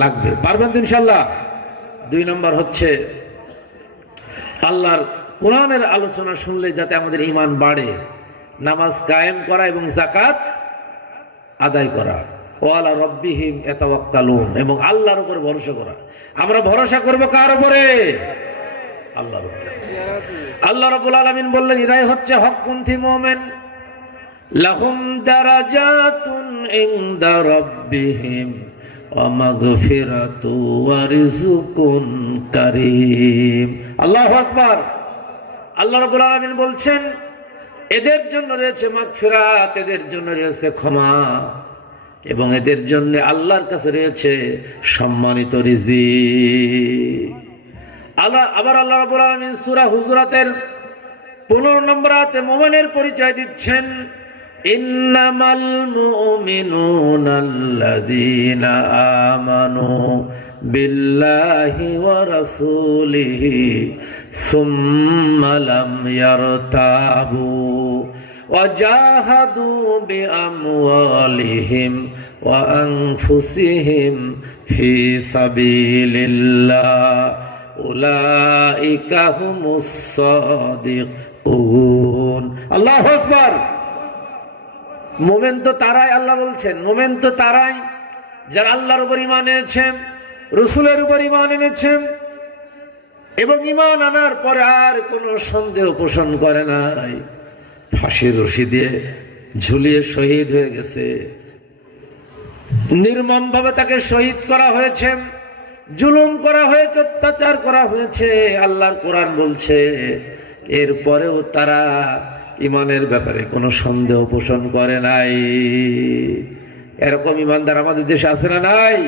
লাগবে। পারবেন তো ইনশাআল্লাহ? 2 নম্বর হচ্ছে আল্লাহর কোরআনের আলোচনা শুনলে যাতে আমাদের ঈমান বাড়ে, নামাজ কায়েম করা এবং যাকাত আদায় করা। ওয়ালা রাব্বিহিম ইয়াতাওয়াক্কালুন, এবং আল্লাহর উপর ভরসা করা। আমরা ভরসা করব কার উপরে? আল্লাহর উপরে। আল্লাহ রাব্বুল আলামিন বললেন, এরাই হচ্ছে হকপন্থী মুমিন। লাহুম দারাজাতুন ইনদা রাব্বিহিম ওয়া মাগফিরাতু ওয়া রিজকুন কারীম। আল্লাহু আকবার। আল্লাহ রাব্বুল আলামিন বলছেন, এদের জন্য রয়েছে মাগফিরাত, এদের জন্য রয়েছে ক্ষমা, এবং এদের জন্য আল্লাহর কাছে রয়েছে সম্মানিত রিজিক। আবার আল্লাহ রাব্বুল আলামিন সূরা হুজুরাতের 15 নম্বর আয়াতে মুমিনের পরিচয় দিচ্ছেন, ইন্নামাল মুমিনুনা আল্লাযীনা আমানু বিল্লাহি ওয়া রাসূলিহি সুম্মা লাম ইয়ারতাবু ওয়া জাহাদু বিআমওয়ালিহিম ওয়া আনফুসিহিম ফি সাবিলিল্লাহ উলাইকা হুমুস সাদিকুন। আল্লাহু আকবার। মুমিন তো তারাই, আল্লাহ বলছেন মুমিন তো তারাই যারা আল্লাহর উপর ঈমান এনেছেন, রাসূলের উপর ঈমান এনেছেন, এবং ঈমান আনার পরে আর কোনো সন্দেহ পোষণ করে নাই, ফাঁসির রশি দিয়ে ঝুলিয়ে শহীদ হয়ে গেছে, নির্মমভাবে তাকে শহীদ করা হয়েছে। জুলুম করা হয়েছে, অত্যাচার করা হয়েছে, আল্লাহর কোরআন বলছে, এরপরেও তারা ইমানের ব্যাপারে কোনো সন্দেহ পোষণ করে নাই। এরকম ইমানদার আমাদের দেশে আছে না নাই?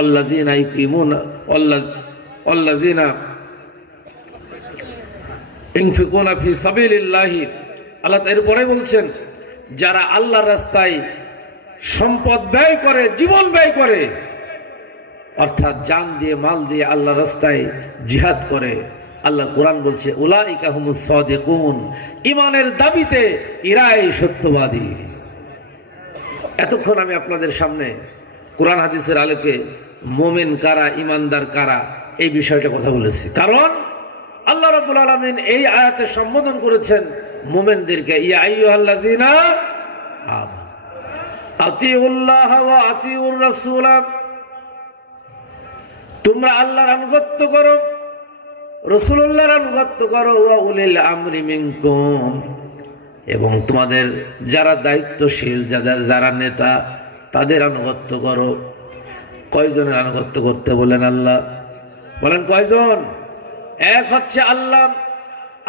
আল্লাযীনা ইউকিমুনা আল্লাযীনা ইনফিকুনা ফি সাবিলিল্লাহি, আল্লাহ এরপরে বলছেন যারা আল্লাহর রাস্তায় সম্পদ ব্যয় করে, জীবন ব্যয় করে, অর্থাৎ জান দিয়ে মাল দিয়ে আল্লাহর রাস্তায় জিহাদ করে, আল্লাহ কোরআন বলছে উলাইকা হুমুস সাদিকুন, ইমানের দাবিতে এরাই সত্যবাদী। এতক্ষণ আমি আপনাদের সামনে কোরআন হাদিসের আলোকে মুমিন কারা, ইমানদার কারা, এই বিষয়টা কথা বলেছি। কারণ আল্লাহ রাব্বুল আলামিন এই আয়াতে সম্বোধন করেছেন মুমিনদেরকে, ইয়া আইয়ুহাল্লাযীনা আমানু আতিউল্লাহ ওয়া আতিউর রাসূল, তোমরা আল্লাহর আনুগত্য করো, রাসূলুল্লাহর আনুগত্য করো, ওয়া উলিল আমরি মিনকুম, এবং তোমাদের যারা দায়িত্বশীল, যারা নেতা, তাদের আনুগত্য করো। কয়জনের আনুগত্য করতে বলেন আল্লাহ? বলেন কয়জন? এক হচ্ছে আল্লাহ,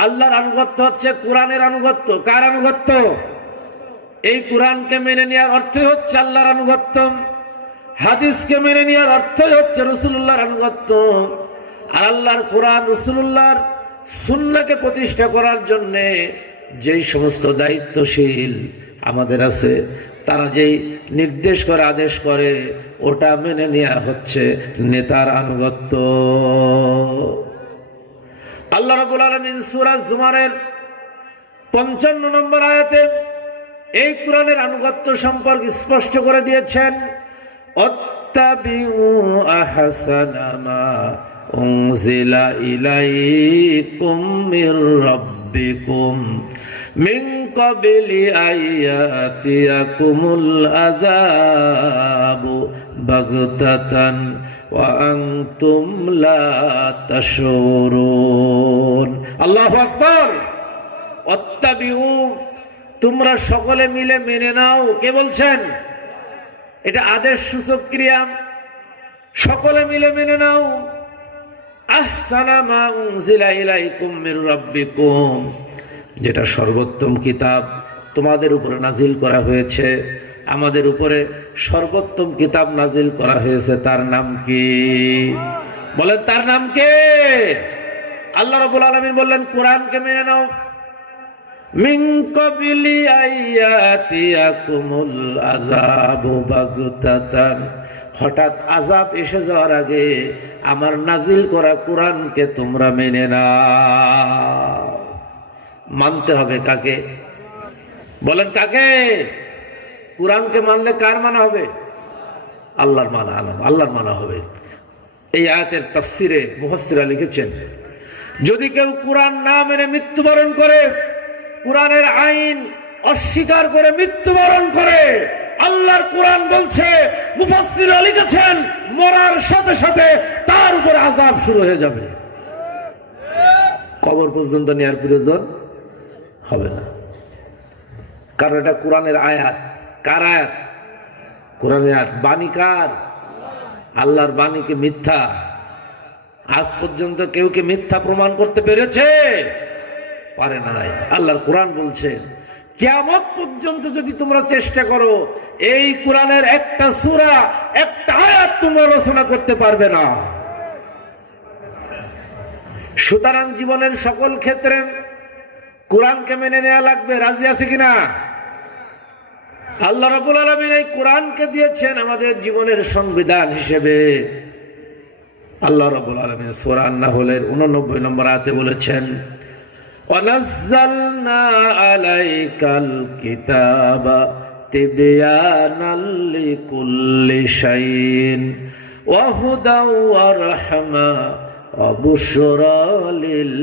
আল্লাহর আনুগত্য হচ্ছে কোরআনের আনুগত্য। কার আনুগত্য? এই কোরআনকে মেনে নেওয়ার অর্থই হচ্ছে আল্লাহর আনুগত্য, হাদিসকে মেনে নেওয়ার অর্থই হচ্ছে রাসূলুল্লাহর আনুগত্য। আর আল্লাহর কোরআন, রাসূলুল্লাহর সুন্নাহকে প্রতিষ্ঠা করার জন্যে যেই সমস্ত দায়িত্বশীল আমাদের আছে, তারা যেই নির্দেশ করে, আদেশ করে, ওটা মেনে নেওয়া হচ্ছে নেতার আনুগত্য। আল্লাহ রাব্বুল আলামিন সূরা জুমারের 55 নম্বর আয়াতে এই কোরআনের আনুগত্য সম্পর্কে স্পষ্ট করে দিয়েছেন, আত্তাবিউ আহসানা মা উনজিলা ইলাইকুম মির রাব্বিকুম মিন ক্বাবলি আইয়াতিয়াকুমুল আযাবু বাগতাতান ওয়া আনতুম লা তাশউরুন। আল্লাহু আকবার। আত্তাবিউ, তোমরা সকলে মিলে মেনে নাও। কে বলছেন? এটা আদেশ সূচক ক্রিয়া। সকলে মিলে মেনে নাও। আহসানা মা উনজিলা ইলাইকুম মির রাব্বিকুম, যেটা সর্বোত্তম কিতাব তোমাদের উপরে নাজিল করা হয়েছে। আমাদের উপরে সর্বোত্তম কিতাব নাজিল করা হয়েছে, তার নাম কি? বলেন, তার নাম কে? আল্লাহ রাব্বুল আলামিন বললেন কোরআনকে মেনে নাও। মিন ক্বাবলি আইয়াতিয়াকুমুল আযাবু বাগতাতান, হঠাৎ আযাব এসে যাওয়ার আগে আমার নাজিল করা কোরআনকে তোমরা মেনে নাও। মানতে হবে কাকে? বলেন কাকে? কোরআনকে মানলে কার মানা হবে? আল্লাহর মানা, আল্লাহর মানা হবে। এই আয়াতের তাফসিরে মুফাসসিররা লিখেছেন, যদি কেউ কোরআন না মেনে মৃত্যুবরণ করে, কোরআনের আইন অস্বীকার করে মৃত্যুবরণ করে, আল্লাহর কোরআন বলছে, মুফাসসিররা লিখেছেন, মরার সাথে সাথে তার উপর আযাব শুরু হয়ে যাবে। কবর পর্যন্ত নেওয়ার প্রয়োজন হবে না, কারণ এটা কোরআনের আয়াত। কার আয়াত? কোরআনের আয়াত। বাণী কার? আল্লাহর বাণীকে মিথ্যা আজ পর্যন্ত কেউ কি মিথ্যা প্রমাণ করতে পেরেছে? পারে নাই। আল্লাহর কোরআন বলছে, কিয়ামত পর্যন্ত যদি তোমরা চেষ্টা করো, এই কোরআনের একটা সূরা, একটা আয়াত তোমরা রচনা করতে পারবে না। সুতরাং জীবনের সকল ক্ষেত্রে কোরআনকে মেনে নেওয়া লাগবে। রাজি আছে কিনা? আল্লাহ রাব্বুল আলামিন এই কোরআনকে দিয়েছেন আমাদের জীবনের সংবিধান হিসেবে। আল্লাহ রাব্বুল আলামিন সূরা আন-নাহলের 89 নম্বর আয়াতে বলেছেন, ওয়ানাজ্জালনা আলাইকাল কিতাবা তিবয়ানাল লিকুল্লি শাইইন ওয়া হুদাও ওয়া রাহমা ওয়া বুশরা লিল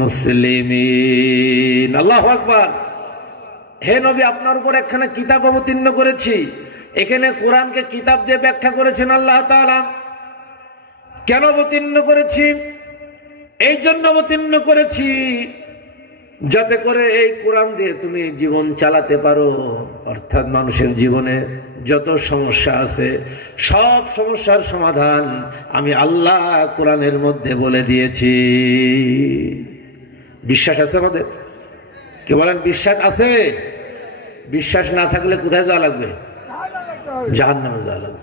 মুসলিমিন। আল্লাহু আকবার। হে নবী, আপনার উপর একখানা কিতাব অবতীর্ণ করেছি। এখানে কোরআনকে কিতাব দিয়ে ব্যাখ্যা করেছেন আল্লাহ তাআলা। কেন অবতীর্ণ করেছি? এই জন্য অবতীর্ণ করেছি যাতে করে এই কোরআন দিয়ে তুমি জীবন চালাতে পারো, অর্থাৎ মানুষের জীবনে যত সমস্যা আছে সব সমস্যার সমাধান আমি আল্লাহ কোরআনের মধ্যে বলে দিয়েছি। বিশ্বাস আছে আমাদের? কে বলেন বিশ্বাস আছে? বিশ্বাস না থাকলে কোথায় যাওয়া লাগবে? জাহান্নামে যাওয়া লাগবে।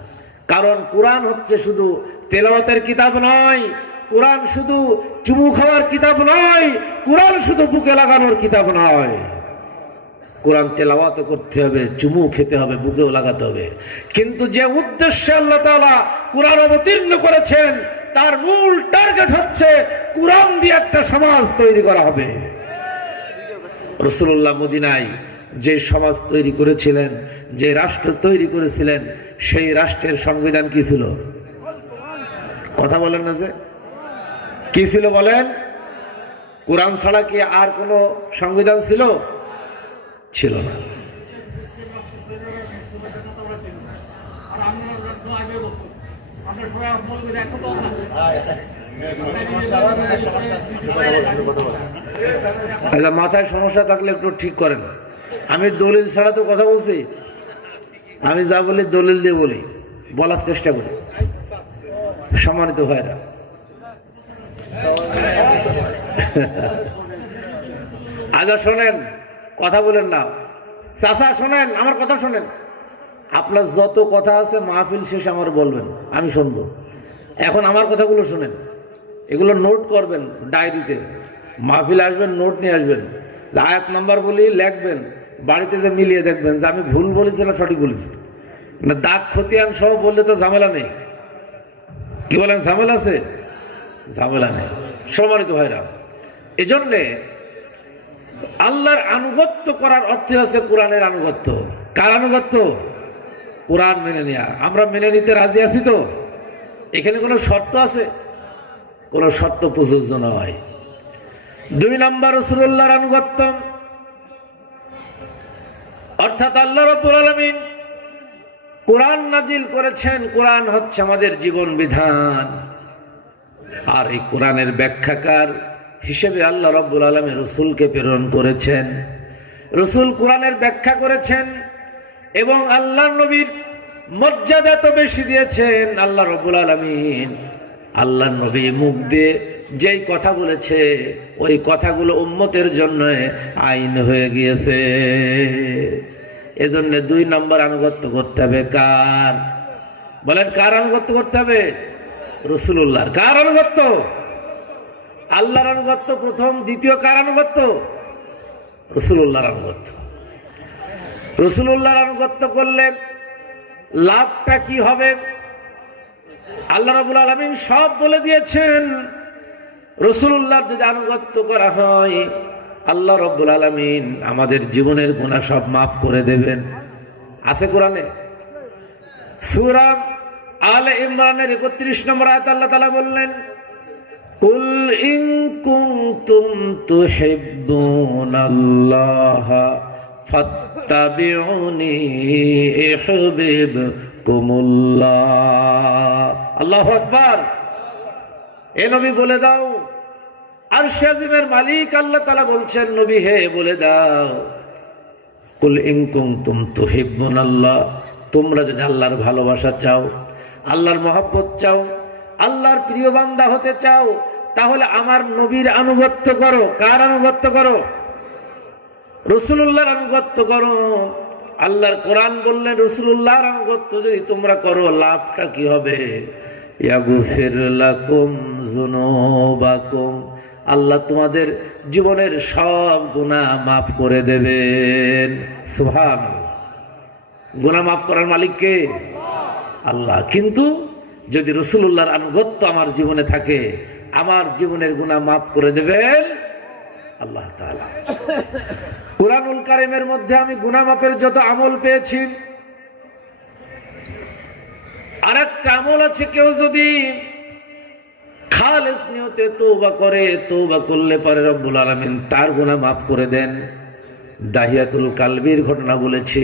কারণ কোরআন হচ্ছে শুধু তেলাওয়াতের কিতাব নয়, কোরআন শুধু চুমু খাওয়ার কিতাব নয়, কোরআন শুধু বুকে লাগানোর কিতাব নয়। কোরআন তেলাওয়াত করতে হবে, চুমু খেতে হবে, বুকেও লাগাতে হবে। কিন্তু যে উদ্দেশ্যে আল্লাহ তাআলা কোরআন অবতীর্ণ করেছেন তার মূল টার্গেট হচ্ছে কোরআন দিয়ে একটা সমাজ তৈরি করা হবে। রাসূলুল্লাহ মদিনায় যে সমাজ তৈরি করেছিলেন, যে রাষ্ট্র তৈরি করেছিলেন, সেই রাষ্ট্রের সংবিধান কি ছিল? কথা বলেন না যে কি ছিল বলেন? কোরআন ছাড়া কি আর কোনো সংবিধান ছিল? ছিল না। আচ্ছা, মাথায় সমস্যা থাকলে একটু ঠিক করেন। আমি দলিল ছাড়া তো কথা বলছি, আমি যা বলি দলিল দিয়ে বলি, বলার চেষ্টা করি। সম্মানিত ভাইরা, আচ্ছা শোনেন, কথা বলেন না। চাচা শোনেন, আমার কথা শোনেন। আপনার যত কথা আছে মাহফিল শেষে আমার বলবেন, আমি শুনবো। এখন আমার কথাগুলো শোনেন, এগুলো নোট করবেন ডায়েরিতে। মাহফিল আসবেন, নোট নিয়ে আসবেন। আয়াত নাম্বার বলি লিখবেন, বাড়িতে যে মিলিয়ে দেখবেন যে আমি ভুল বলেছি না সঠিক বলেছি। না দাগ খতিয়ান সহ বললে তো ঝামেলা নেই। কি বলেন, ঝামেলা আছে? ঝামেলা নেই। সম্মানিত ভাইরা, এজন্যে আল্লাহর আনুগত্য করার অর্থ আছে কোরআনের আনুগত্য। কার আনুগত্য? কোরআন মেনে নেয়া। আমরা মেনে নিতে রাজি আছি তো? এখানে কোনো শর্ত আছে? কোনো শর্ত প্রযোজ্য নয়। 2 নম্বর রাসূলুল্লাহর আনুগত্য, অর্থাৎ আল্লাহ রাব্বুল আলামিন কোরআন নাজিল করেছেন, কোরআন হচ্ছে আমাদের জীবন বিধান। আর এই কোরআনের ব্যাখ্যাকার হিসেবে আল্লাহ রাব্বুল আলামিন রাসূলকে প্রেরণ করেছেন। রাসূল কোরআনের ব্যাখ্যা করেছেন এবং আল্লাহর নবীর মর্যাদা তো বেশি দিয়েছেন। আল্লাহ রাব্বুল আলামিন আল্লাহর নবী মুখ দিয়ে যেই কথা বলেছে ওই কথাগুলো উম্মতের জন্য আইন হয়ে গিয়েছে। এজন্য 2 নম্বর আনুগত্য করতে হবে কার? বলেন, কার আনুগত্য করতে হবে? রাসূলুল্লাহর। কার আনুগত্য? আল্লাহর আনুগত্য প্রথম, দ্বিতীয় কার আনুগত্য? রাসূলুল্লাহর আনুগত্য। রাসূলুল্লাহর আনুগত্য করলে লাভটা কি হবে? আল্লাহ রাব্বুল আলামিন সব বলে দিয়েছেন। রাসূলুল্লাহর যদি আনুগত্য করা হয় আল্লাহ রাব্বুল আলামিন আমাদের জীবনের গুনাহ সব মাফ করে দেবেন। আছে কোরআনে। সূরা আলে ইমরানের 31 নম্বর আয়াত আল্লাহ তাআলা বললেন, কুল ইন কুনতুম তুহিব্বুনাল্লাহা ফাত্তাবিউনি ইউহিব্বুকুমুল্লাহ। আল্লাহু আকবার। এ নবী বলে দাও, আরশ আজিমের মালিক আল্লাহ তাআলা বলছেন, নবী হে বলে দাও, কুল ইন কুনতুম তুহিব্বুনাল্লাহ, তোমরা যদি আল্লাহর ভালোবাসা চাও, আল্লাহর মহব্বত চাও, আল্লাহর প্রিয় বান্দা হতে চাও, তাহলে আমার নবীর আনুগত্য করো। কার আনুগত্য করো? রাসূলুল্লাহর আনুগত্য করো। আল্লাহর কোরআন বললেন রাসূলুল্লাহর আনুগত্য যদি তোমরা করো লাভটা কি হবে? ইয়াগফির লাকুম যুনুবাকুম, আল্লাহ তোমাদের জীবনের সব গুনাহ মাফ করে দেবেন। সুবহানাল্লাহ। গুনাহ মাফ করার মালিক কে? আল্লাহ। কিন্তু যদি রাসূলুল্লাহর আনুগত্য আমার জীবনে থাকে, আমার জীবনের গুনাহ মাফ করে দেবেন আল্লাহ তাআলা। কুরআনুল কারীমের মধ্যে আমি গুনাহ মাফের যত আমল পেয়েছি, আরেকটা আমল আছে, কেউ যদি খালেস নিয়তে তওবা করে, তওবা করলে পারে রব্বুল আলামিন তার গুনাহ মাফ করে দেন। দাহিয়াতুল কালবির ঘটনা বলেছি।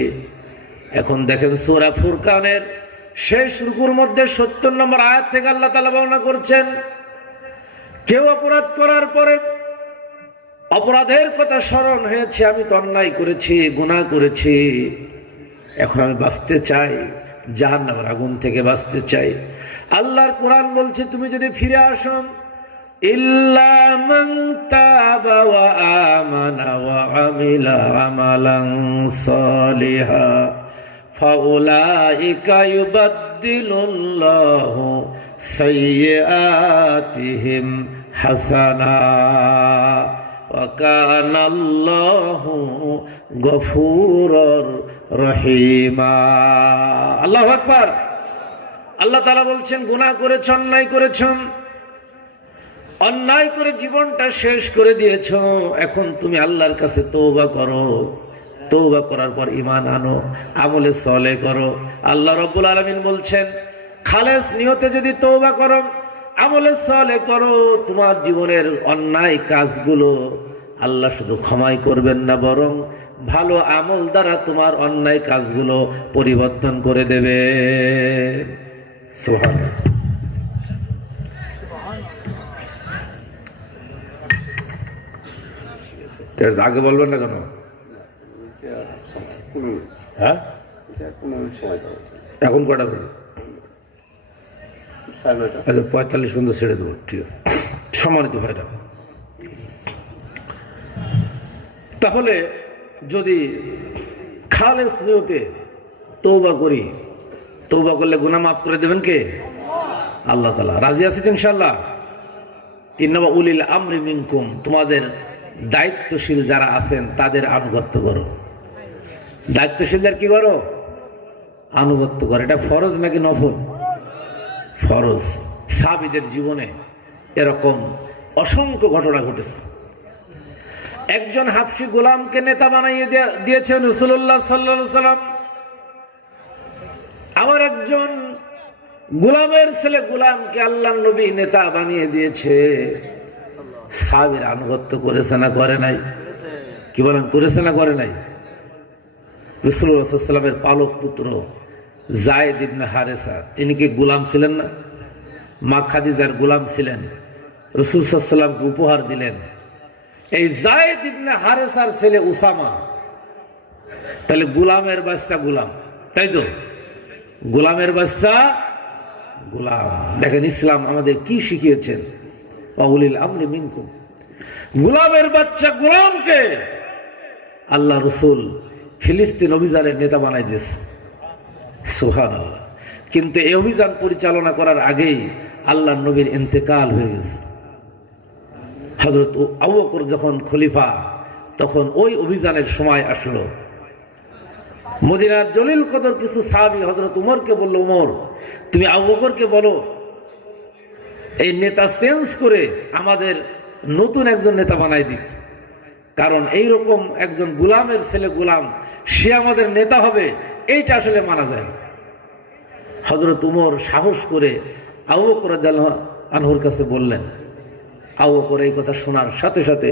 এখন দেখেন সূরা ফুরকানের শেষ রুকুর মধ্যে ৭০ নম্বর আয়াত থেকে আল্লাহ তাআলা বর্ণনা করছেন, কেউ অপরাধ করার পরে অপরাধের কথা স্মরণ হয়েছে, আমি তো অন্যায় করেছি, গুনাহ করেছি, এখন আমি বাঁচতে চাই, জাহান্নামের আগুন থেকে বাঁচতে চাই। আল্লাহর কোরআন বলছে তুমি যদি ফিরে আসো, ইল্লা মান তাবা ওয়া আমানা ওয়া আমিলা আমালান সালিহা ফাউলাইকা ইউবাদদিলুল্লাহু সাইয়্যাতিহিম হাসানা ওয়া কানাল্লাহু গফুরুর রহিমা। আল্লাহু আকবার। আল্লাহ তাআলা বলছেন গুনাহ করেছ, অন্যায় করেছ, অন্যায় করে জীবনটা শেষ করে দিয়েছ, এখন তুমি আল্লাহর কাছে তওবা করো, তওবা করার পর ঈমান আনো, আমলে সালেহ করো। আল্লাহ রাব্বুল আলামিন বলছেন খালেস নিয়তে যদি তওবা করো, আমলে সালেহ করো, তোমার জীবনের অন্যায় কাজগুলো আল্লাহ শুধু ক্ষমাই করবেন না, বরং ভালো আমল দ্বারা তোমার অন্যায় কাজগুলো পরিবর্তন করে দেবে। সুবহানাল্লাহ। আগে বলবেন না কেন? হ্যাঁ, এখন কটা বলবো? 45 পর্যন্ত ছেড়ে দেবো। ঠিক আছে সম্মানিত ভাইরা, তাহলে যদি খালেস নিয়তে তওবা করি, তওবা করলে গুনাহ মাফ করে দেবেন কে? আল্লাহ তাআলা। রাজি আছেন ইনশাআল্লাহ? 3 নম্বর উলিল আমরি মিনকুম, তোমাদের দায়িত্বশীল যারা আছেন তাদের আনুগত্য করো। দায়িত্বশীলদের কি করো? আনুগত্য করো। এটা ফরজ নাকি নফল? ফরজ। সাহাবীদের জীবনে এরকম অসংখ্য ঘটনা ঘটেছে। একজন হাবশী গোলামকে নেতা বানিয়ে দিয়েছেন রাসূলুল্লাহ সাল্লাল্লাহু আলাইহি সাল্লাম। আবার একজন গোলামের ছেলে গোলামকে আল্লাহর নবী নেতা বানিয়ে দিয়েছে। সাহাবীর আনুগত্য করেছে না করে নাই? কি বলেন, করেছে না করে নাই? রাসূলুল্লাহ সাল্লাল্লাহু আলাইহি সাল্লামের পালক পুত্র যায়েদ ইবনে হারেসা, তিনি কি গোলাম ছিলেন না? মা খাদিজার গোলাম ছিলেন। রাসূল সাল্লাল্লাহু আলাইহি সাল্লামকে উপহার দিলেন। এই যায়েদ ইবনে হারেসার ছেলে উসামা, তাহলে গোলামের বাচ্চা গোলাম, তাই তো? গোলামের বাচ্চা গোলাম। দেখেন ইসলাম আমাদের কি শিখিয়েছেন, উলিল আমরি মিনকুম। গোলামের বাচ্চা গোলামকে আল্লাহ রাসূল ফিলিস্তিন অভিযানের নেতা বানাই দিয়েছে। সুবহানাল্লাহ। কিন্তু এই অভিযান পরিচালনা করার আগেই আল্লাহর নবীর ইন্তেকাল হয়ে গেছে। হযরত আবু বকর যখন খলিফা, তখন ওই অভিযানের সময় আসলো। মদিনার জলিল কদর কিছু সাহাবী হযরত উমরকে বলল, উমর তুমি আবু বকরকে বলো এই নেতা চেঞ্জ করে আমাদের নতুন একজন নেতা বানাই দিক, কারণ এই রকম একজন গোলামের ছেলে গোলাম, সে আমাদের নেতা হবে, এইটা আসলে মানা যায় না। হযরত উমর সাহস করে আবু বকর রাদিয়াল্লাহু আনহুর কাছে বললেন। আবু বকর এই কথা শোনার সাথে সাথে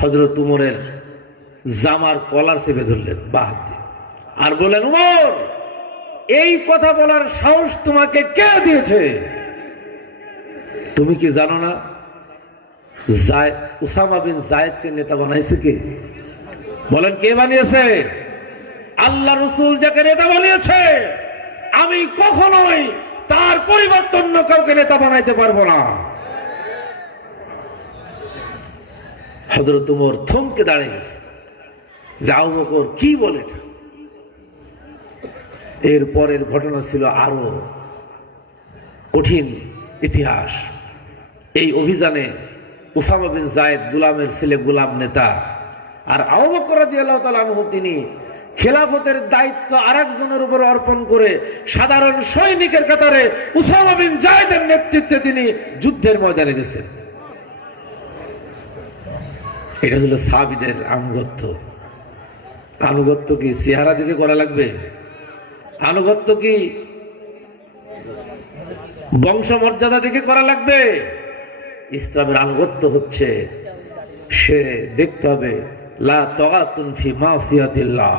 হযরত উমরের জামার কলার চেপে ধরলেন বাঁ হাত দিয়ে, আর বললেন, উমর এই কথা বলার সাহস তোমাকে কে দিয়েছে? তুমি কি জানো না উসামা বিন যায়েদকে নেতা বানাইছে কে? বলেন কে বানিয়েছে? আল্লাহ রাসূল যাকে নেতা বানিয়েছে, আমি কখনোই তার পরিবর্তন কাউকে নেতা বানাইতে পারবো না। হযরত উমর থমকে দাঁড়িয়ে গেছে যে আবু বকর কি বলে। এর পরের ঘটনা ছিল আরো কঠিন ইতিহাস। এই অভিযানে উসামা বিন যায়েদ গোলামের ছেলে গোলাম নেতা, আর আবু বকর রাদিয়াল্লাহু তাআলা আনহু তিনি খেলাফতের দায়িত্ব আরেকজনের উপর অর্পণ করে সাধারণ সৈনিকের কাতারে উসামা বিন যায়েদের নেতৃত্বে তিনি যুদ্ধের ময়দানে গেছেন। এটা ছিল সাহাবীদের আনুগত্য। আনুগত্য কি চেহারা দিকে করা লাগবে? আনুগত্য কি বংশমর্যাদা দিকে করা লাগবে? ইসলামের আনুগত্য হচ্ছে সে দেখতে হবে লা তাআতুন ফি মাসিয়াতিল্লাহ,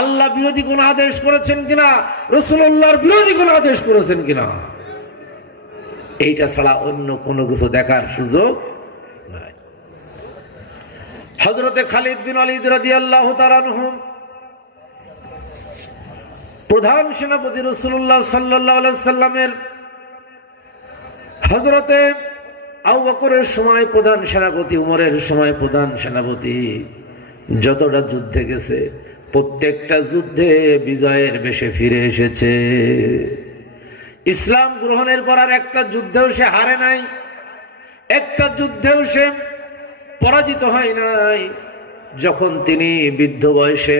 আল্লাহ বিরোধী কোন আদেশ করেছেন কিনা, রাসূলুল্লাহর বিরোধী কোন আদেশ করেছেন কিনা, এইটা ছাড়া অন্য কোনো কিছু দেখার সুযোগ নাই। হযরতে খালিদ বিন ওয়ালিদ রাদিয়াল্লাহু তাআলা আনহু প্রধান সেনাপতি রাসূলুল্লাহ সাল্লাল্লাহু আলাইহি সাল্লামের হযরতে আবু বকরের সময় প্রধান সেনাপতি, উমরের সময় প্রধান সেনাপতি, যতটা যুদ্ধে গেছে প্রত্যেকটা যুদ্ধে বিজয়ের বেশে ফিরে এসেছে। ইসলাম গ্রহণের পর আর একটা যুদ্ধেও সে হারে নাই, একটা যুদ্ধেও সে পরাজিত হয় নাই। যখন তিনি বৃদ্ধ বয়সে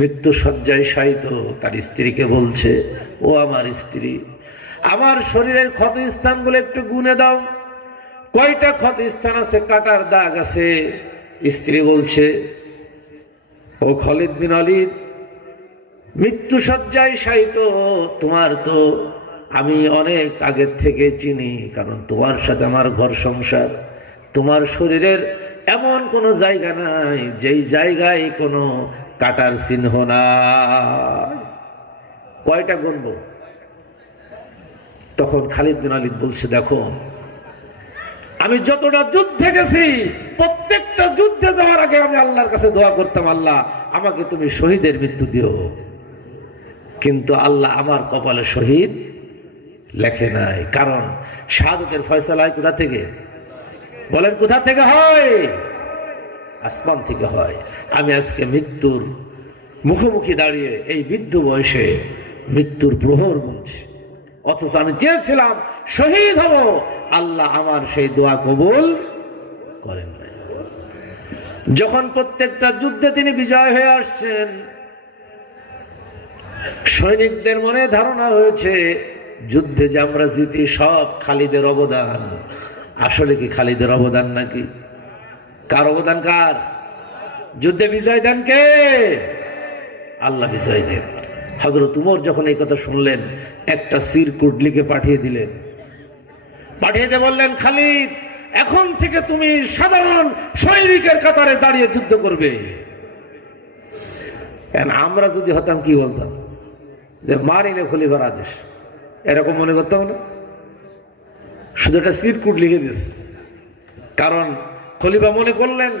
মৃত্যু শয্যায় শায়িত, তার স্ত্রীকে বলছে, ও আমার স্ত্রী, আমার শরীরের ক্ষত স্থানগুলো একটু গুনে দাও, কয়টা ক্ষত স্থান আছে, কাটার দাগ আছে। স্ত্রী বলছে, ও খালিদ বিন ওয়ালিদ, মৃত্যু শয্যায় শায়িত তোমার তো আমি অনেক আগের থেকে চিনি, কারণ তোমার সাথে আমার ঘর সংসার। তোমার শরীরের এমন কোনো জায়গা নাই যেই জায়গায় কোনো কাটার চিহ্ন নাই। কয়টা গুনবো? তখন খালিদ বিন ওয়ালিদ বলছে, দেখো আমি যতটা যুদ্ধে গেছি প্রত্যেকটা যুদ্ধে যাওয়ার আগে আমি আল্লাহর কাছে দোয়া করতাম, আল্লাহ আমাকে তুমি শহীদের মৃত্যু দিও, কিন্তু আল্লাহ আমার কপালে শহীদ লেখে নাই। কারণ শাহাদাতের ফয়সালা হয় কোথা থেকে? বলেন কোথা থেকে হয়? আসমান থেকে হয়। আমি আজকে মৃত্যুর মুখোমুখি দাঁড়িয়ে এই বৃদ্ধ বয়সে মৃত্যুর প্রহর গুনছি, অথচ আমি চেয়েছিলাম শহীদ হব, আল্লাহ আমার সেই দোয়া কবুল করেন নাই। যখন প্রত্যেকটা যুদ্ধে তিনি বিজয় হয়ে আসছেন, সৈনিকদের মনে ধারণা হয়েছে যুদ্ধে যে আমরা জিতি সব খালিদের অবদান। আসলে কি খালিদের অবদান নাকি? কার অবদান? কার? যুদ্ধে বিজয় দেন কে? আল্লাহ বিজয় দেন। হযরত উমর যখন এই কথা শুনলেন, একটা চিরকুট লিখে পাঠিয়ে দিলেন। পাঠিয়ে দিয়ে বললেন, খালিদ, এখন থেকে তুমি সাধারণ সৈনিকের কাতারে দাঁড়িয়ে যুদ্ধ করবে। আমরা যদি হতাম কি বলতাম? যে মানি না খলিফার আদেশ, এরকম মনে করতাম না? শুধু একটা চিরকুট লিখে দিয়েছে। কারণ খলিফা মনে করলেন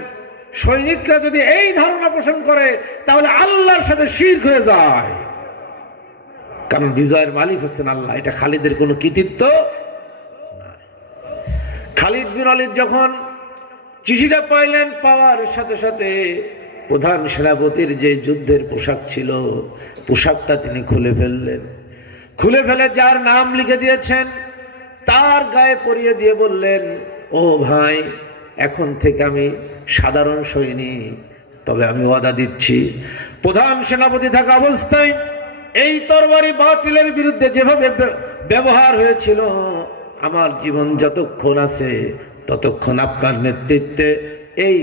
সৈনিকরা যদি এই ধারণা পোষণ করে তাহলে আল্লাহর সাথে শিরক হয়ে যায়, কারণ বিজয়ের মালিক হচ্ছেন আল্লাহ। এটা খালিদের কোনো কৃতিত্ব না। খালিদ বিন ওয়ালিদ যখন চিঠিটা পাইলেন, পাওয়ার সাথে সাথে প্রধান সেনাপতির যে যুদ্ধের পোশাক ছিল, পোশাকটা তিনি খুলে ফেললেন। খুলে ফেলে যার নাম লিখে দিয়েছেন তার গায়ে পরিয়ে দিয়ে বললেন, ও ভাই, এখন থেকে আমি সাধারণ সৈনিক, তবে আমি ওয়াদা দিচ্ছি প্রধান সেনাপতি থাকা অবস্থায় এই তরবারি বাতিলের বিরুদ্ধে যেভাবে ব্যবহার হয়েছিল, আমার জীবন যতক্ষণ আছে ততক্ষণ আপনার নেতৃত্বে এই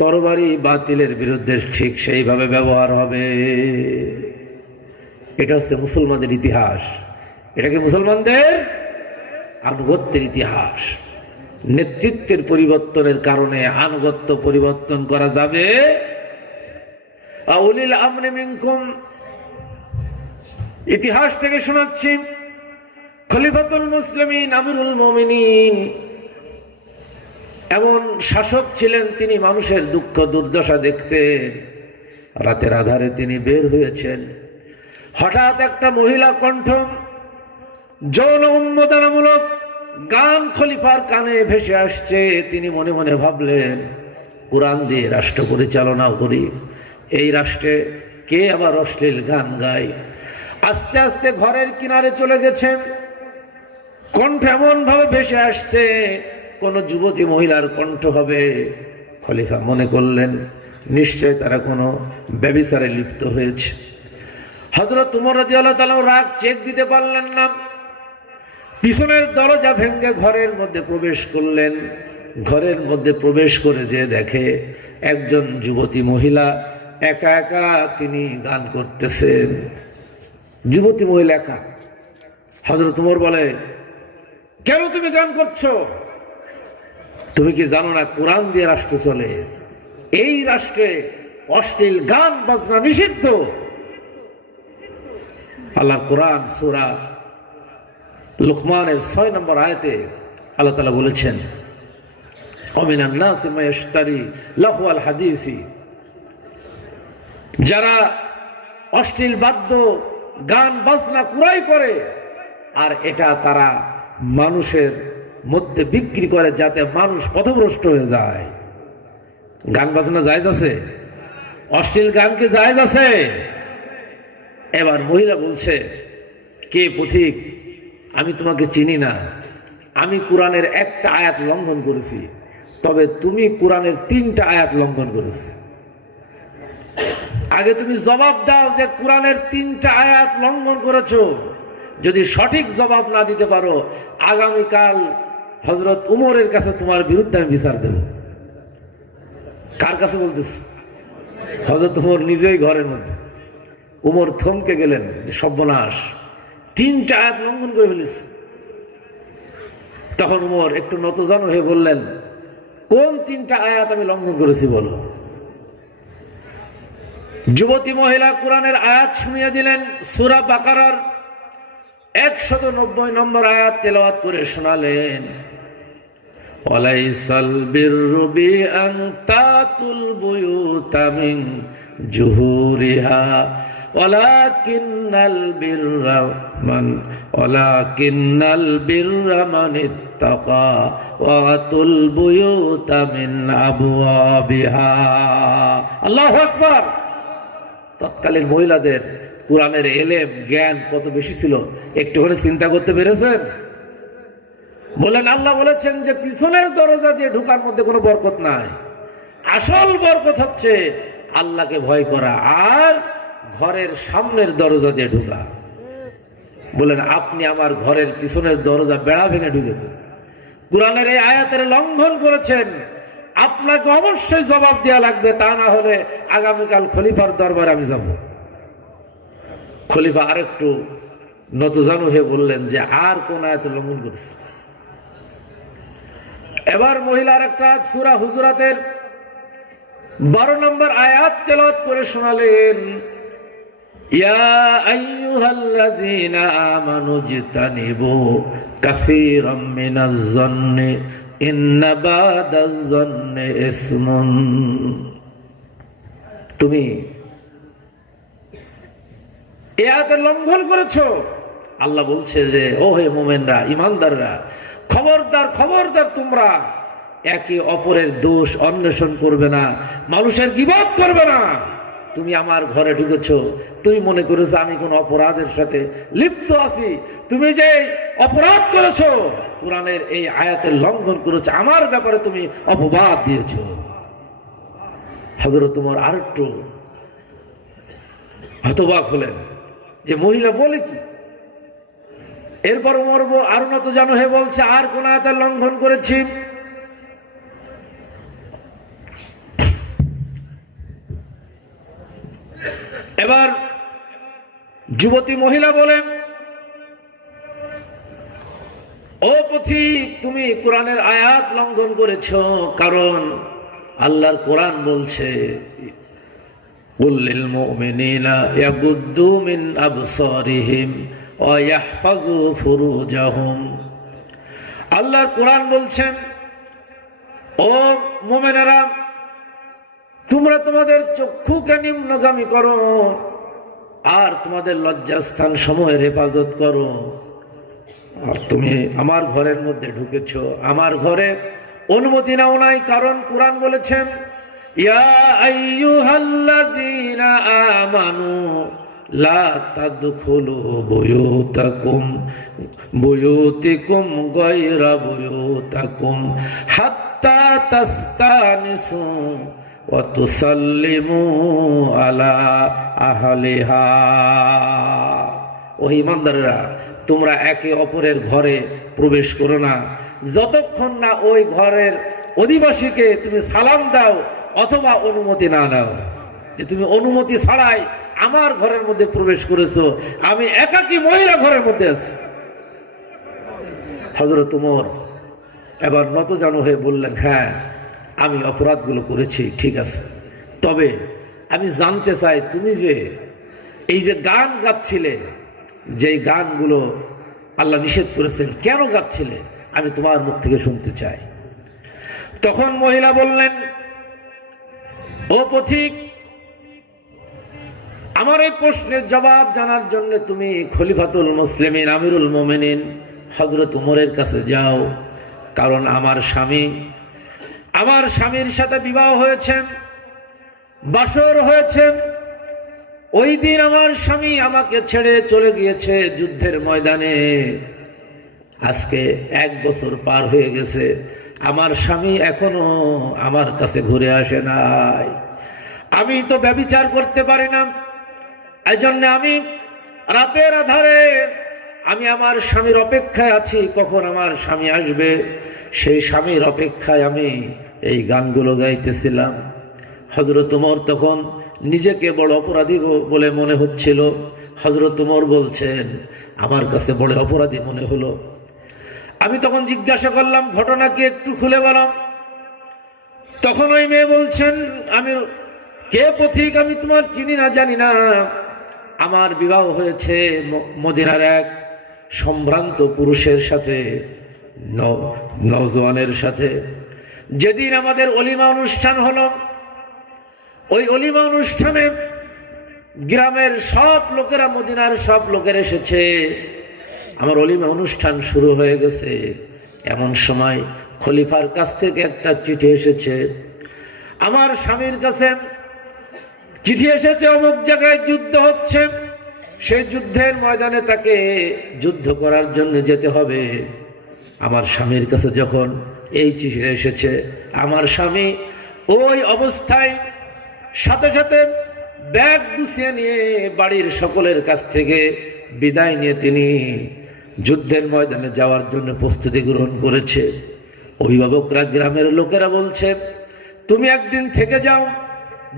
তরবারি বাতিলের বিরুদ্ধে ঠিক সেইভাবে ব্যবহার হবে। এটা হচ্ছে মুসলমানদের ইতিহাস। এটা কি মুসলমানদের আনুগত্যের ইতিহাস। নেতৃত্বের পরিবর্তনের কারণে আনুগত্য পরিবর্তন করা যাবে। আউলিল আমরি মিনকুম, ইতিহাস থেকে শোনাচ্ছি, খলিফাতুল মুসলিমিন আমিরুল মুমিনিন এমন শাসক ছিলেন, তিনি মানুষের দুঃখ দুর্দশা দেখতেন। রাতের আধারে তিনি বের হয়েছেন, হঠাৎ একটা মহিলা কণ্ঠ যৌন উন্মোদনামূলক গান খলিফার কানে ভেসে আসছে। তিনি মনে মনে ভাবলেন, কোরআন দিয়ে রাষ্ট্র পরিচালনা করি, এই রাষ্ট্রে কে আবার অশ্লীল গান গায়। আস্তে আস্তে ঘরের কিনারে চলে গেছেন, কণ্ঠ এমন ভাবে ভেসে আসছে কোন যুবতী মহিলার কণ্ঠ হবে। খলিফা মনে করলেন নিশ্চয় তারা কোনো ব্যভিচারে লিপ্ত হয়েছে। হযরত উমর রাদিয়াল্লাহু তাআলা রাগ চেক দিতে পারলেন না, পিছনের দরজা ভেঙে ঘরের মধ্যে প্রবেশ করলেন। ঘরের মধ্যে প্রবেশ করে যে দেখে একজন যুবতী মহিলা একা একা তিনি গান করতেছেন। যুবতী মহিলা একা। হযরত উমর বলে, কেন তুমি গান করছো? তুমি কি জানো না কোরআন দিয়ে রাষ্ট্র চলে? এই রাষ্ট্রে অশ্লীল গান বাজনা নিষিদ্ধ। আল্লাহর কোরআন সূরা লুকমানের 6 নম্বর আয়াতে আল্লাহ তাআলা বলেছেন, ওমিনান নাসি মায়াশতারি লাহওয়াল হাদিসি, যারা অশ্লীল বাদ্য গান বাজনা কুড়াই করে, আর এটা তারা মানুষের মধ্যে বিক্রি করে যাতে মানুষ পথভ্রষ্ট হয়ে যায়। গান বাজনা জায়েজ আছে? অশ্লীল গান কি জায়েজ আছে? এবার মহিলা বলছে, কে পথিক, আমি তোমাকে চিনি না, আমি কোরআনের একটা আয়াত লঙ্ঘন করেছি, তবে তুমি কোরআনের 3টা আয়াত লঙ্ঘন করেছো। আগে তুমি জবাব দাও যে কোরআনের 3টা আয়াত লঙ্ঘন করেছো। যদি সঠিক জবাব না দিতে পারো, আগামীকাল হযরত উমরের কাছে তোমার বিরুদ্ধে আমি বিচার দেব। কার কাছে বলতেছ? হযরত উমর নিজেই ঘরের মধ্যে। উমর থমকে গেলেন যে সর্বনাশ, 3টা আয়াত লঙ্ঘন করে ফেলিস। তখন উমর একটু নতজানু হয়ে বললেন, কোন 3টা আয়াত আমি লঙ্ঘন করেছি বলো। যুবতী মহিলা কোরআনের আয়াত শুনিয়ে দিলেন। সূরা বাকারার 190 নম্বর আয়াত তেলাওয়াত করে শোনালেন, ওয়ালাইসাল বিররু বিআন তাতুল বুয়ুতা মিন জুহুরিহা ওয়ালাকিন্নাল বিররা মান ইত্তাকা ওয়াতুল বুয়ুতা মিন আবওয়াবিহা। আল্লাহু আকবার। তৎকালীন মহিলাদের কোরআনের এলেম জ্ঞান কত বেশি ছিল একটু করে চিন্তা করতে পেরেছেন? বলেন, আল্লাহ বলেছেন যে পিছনের দরজা দিয়ে ঢোকার মধ্যে কোনো বরকত নাই। আসল বরকত হচ্ছে আল্লাহকে ভয় করা আর ঘরের সামনের দরজা দিয়ে ঢোকা। বলেন, আপনি আমার ঘরের পিছনের দরজা বেড়া ভেঙে ঢুকেছেন, কোরআনের এই আয়াতের লঙ্ঘন করেছেন, আপনাকে অবশ্যই জবাব দেওয়া লাগবে। তা না হলে আগামীকাল খলিফার দরবারে আমি যাব। খলিফা আরেকটু নতজানু হয়ে বললেন যে আর কোন আয়াত লঙ্ঘন করেছে। এবার মহিলার একটা সূরা হুজুরাতের 12 নম্বর আয়াত তেলাওয়াত করে শোনালেন, ইয়া আইয়ুহাল্লাযীনা আমানু ইজতানিবু কাসীরাম মিনাজ যন্নি ইন্না বাদাজ যন্নি ইসমুন। তুমি এই আয়াতের লঙ্ঘন করেছো। আল্লাহ বলছে যে ও হে মুমিনরা, ঈমানদাররা, খবরদার খবরদার, তোমরা একে অপরের দোষ অন্বেষণ করবে না, মানুষের গীবত করবে না। তুমি আমার ঘরে ঢুকেছো, তুমি মনে করেছো আমি কোন অপরাধের সাথে লিপ্ত আছি। তুমি যে অপরাধ করেছো, কোরআনের এই আয়াতের লঙ্ঘন করেছো, আমার ব্যাপারে তুমি অপবাদ দিয়েছো। হযরত ওমর আরেকটু হতবাক হলেন যে মহিলা বলে কি। এরপর ওমর আরো নতজানু হয়ে বলছে, আর কোন আয়াতের লঙ্ঘন করেছি? এবার যুবতী মহিলা বলেন, ও পথিক, তুমি কোরআনের আয়াত লঙ্ঘন করেছো, কারণ আল্লাহর কোরআন বলছে কুল লিল মুমিনিনা ইয়াগুদ্দু মিন আবসারিহিম ওয়া ইয়াহফাযু ফুরুজাহুম। আল্লাহর কোরআন বলছেন, ও মুমিনেরা, তোমরা তোমাদের চক্ষুকে নিম্নগামী করো আর তোমাদের লজ্জাস্থান সমূহের হেফাজত করো। আর তুমি আমার ঘরের মধ্যে ঢুকেছো, আমার ঘরে অনুমতি নাও নাই, কারণ কোরআন বলেছেন ইয়া আইয়ুহাল্লাযীনা আমানু লা তাদখুলু বুয়ুতাকুম গায়রা বুয়ুতাকুম হাত্তা তাস্তানিসু ওয়া তুসাল্লিমু আলা আহলিহা। ও ঈমানদাররা, তোমরা একে অপরের ঘরে প্রবেশ করো না যতক্ষণ না ওই ঘরের অধিবাসীকে তুমি সালাম দাও অথবা অনুমতি না নাও। যে তুমি অনুমতি ছাড়াই আমার ঘরের মধ্যে প্রবেশ করেছো, আমি একাকী মহিলা ঘরের মধ্যে আছি। হযরত ওমর এবার নতজানু হয়ে বললেন, হ্যাঁ আমি অপরাধগুলো করেছি, ঠিক আছে, তবে আমি জানতে চাই তুমি যে এই যে গান গাচ্ছিলে, যেই গানগুলো আল্লাহ নিষেধ করেছেন, কেন গাচ্ছিলে আমি তোমার মুখ থেকে শুনতে চাই। তখন মহিলা বললেন, ও পথিক, আমার এই প্রশ্নের জবাব জানার জন্য তুমি খলিফাতুল মুসলিমিন আমিরুল মুমিনিন হযরত উমরের কাছে যাও। কারণ আমার স্বামীর সাথে বিবাহ হয়েছে, বাসর হয়েছে। ওই দিন আমার স্বামী আমাকে ছেড়ে চলে গিয়েছে যুদ্ধের ময়দানে। আজকে 1 বছর পার হয়ে গেছে, আমার স্বামী এখনো আমার কাছে ঘুরে আসে নাই। আমি তো ব্যভিচার করতে পারি না, এই জন্য আমি রাতের আধারে আমি আমার স্বামীর অপেক্ষায় আছি, কখন আমার স্বামী আসবে। সেই স্বামীর অপেক্ষায় আমি এই গানগুলো গাইতেছিলাম। হযরত উমর তখন নিজেকে বড় অপরাধী বলে মনে হচ্ছিল। হযরত উমর বলছেন, আমার কাছে বড় অপরাধী মনে হলো। আমি তখন জিজ্ঞাসা করলাম, ঘটনা কি একটু খুলে বললাম। তখন ওই মেয়ে বলছেন, আমি কে পথিক, আমি তোমার চিনি না, জানি না। আমার বিবাহ হয়েছে মদিনার এক সম্ভ্রান্ত পুরুষের সাথে, নওজোয়ানের সাথে। যেদিন আমাদের অলিমা অনুষ্ঠান হলো, ওই অলিমা অনুষ্ঠানে গ্রামের সব লোকেরা, মদিনার সব লোকের এসেছে। আমার অলিমা অনুষ্ঠান শুরু হয়ে গেছে। এমন সময় খলিফার কাছ থেকে একটা চিঠি এসেছে। আমার স্বামীর কাছে চিঠি এসেছে, অমুক জায়গায় যুদ্ধ হচ্ছে, সেই যুদ্ধের ময়দানে তাকে যুদ্ধ করার জন্য যেতে হবে। আমার স্বামীর কাছে যখন এই চিঠি এসেছে, আমার স্বামী ওই অবস্থায় সাথে সাথে ব্যাগ গুছিয়ে নিয়ে বাড়ির সকলের কাছ থেকে বিদায় নিয়ে তিনি যুদ্ধের ময়দানে যাওয়ার জন্য প্রস্তুতি গ্রহণ করেছে। অভিভাবকরা, গ্রামের লোকেরা বলছে, তুমি 1 দিন থেকে যাও,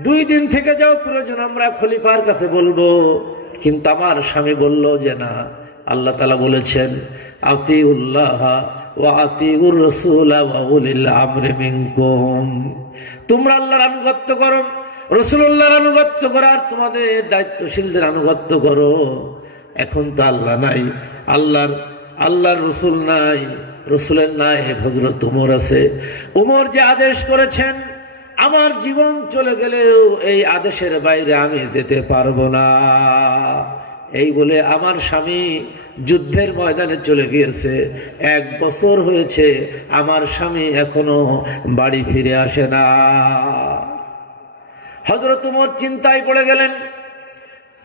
2 দিন থেকে যাও, প্রয়োজন আমরা খলিফার কাছে বলবো। কিন্তু আমার স্বামী বলল যে না, আল্লাহ তাআলা বলেছেন, আতিউল্লাহ ওয়া আতিউর রাসূল ওয়া উলিল আমরি মিনকুম, তোমরা আল্লাহর আনুগত্য করো, রাসূলুল্লাহর আনুগত্য করো, আর তোমাদের দায়িত্বশীলদের আনুগত্য করো। এখন তো আল্লাহ নাই, আল্লাহর রাসূল নাই, রাসূলের নায়েব হযরত উমর আছে। উমর যে আদেশ করেছেন, আমার জীবন চলে গেলেও এই আদেশের বাইরে আমি যেতে পারবো না। এই বলে আমার স্বামী যুদ্ধের ময়দানে চলে গিয়েছে। 1 বছর হয়েছে, আমার স্বামী এখনো বাড়ি ফিরে আসে না। হযরত উমর চিন্তায় পড়ে গেলেন,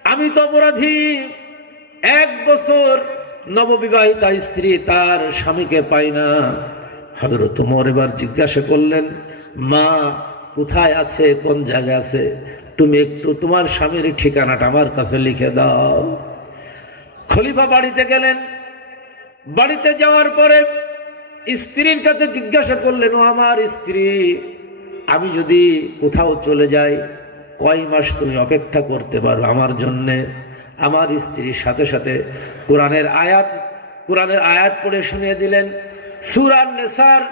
আমি তো অপরাধী। 1 বছর নববিবাহিতা স্ত্রী তার স্বামীকে পাই না। হযরত উমর এবার জিজ্ঞাসা করলেন, মা কোথায় আছে, কোন জায়গায় আছে, তুমি একটু তোমার স্বামীর ঠিকানাটা আমার কাছে লিখে দাও। খলিফা বাড়িতে গেলেন। বাড়িতে যাওয়ার পরে স্ত্রীর কাছে জিজ্ঞাসা করলেন, ও আমার স্ত্রী, আমি যদি কোথাও চলে যাই, কয় মাস তুমি অপেক্ষা করতে পারো আমার জন্যে? আমার স্ত্রীর সাথে সাথে কোরআনের আয়াত পড়ে শুনিয়ে দিলেন। সূরা নিসার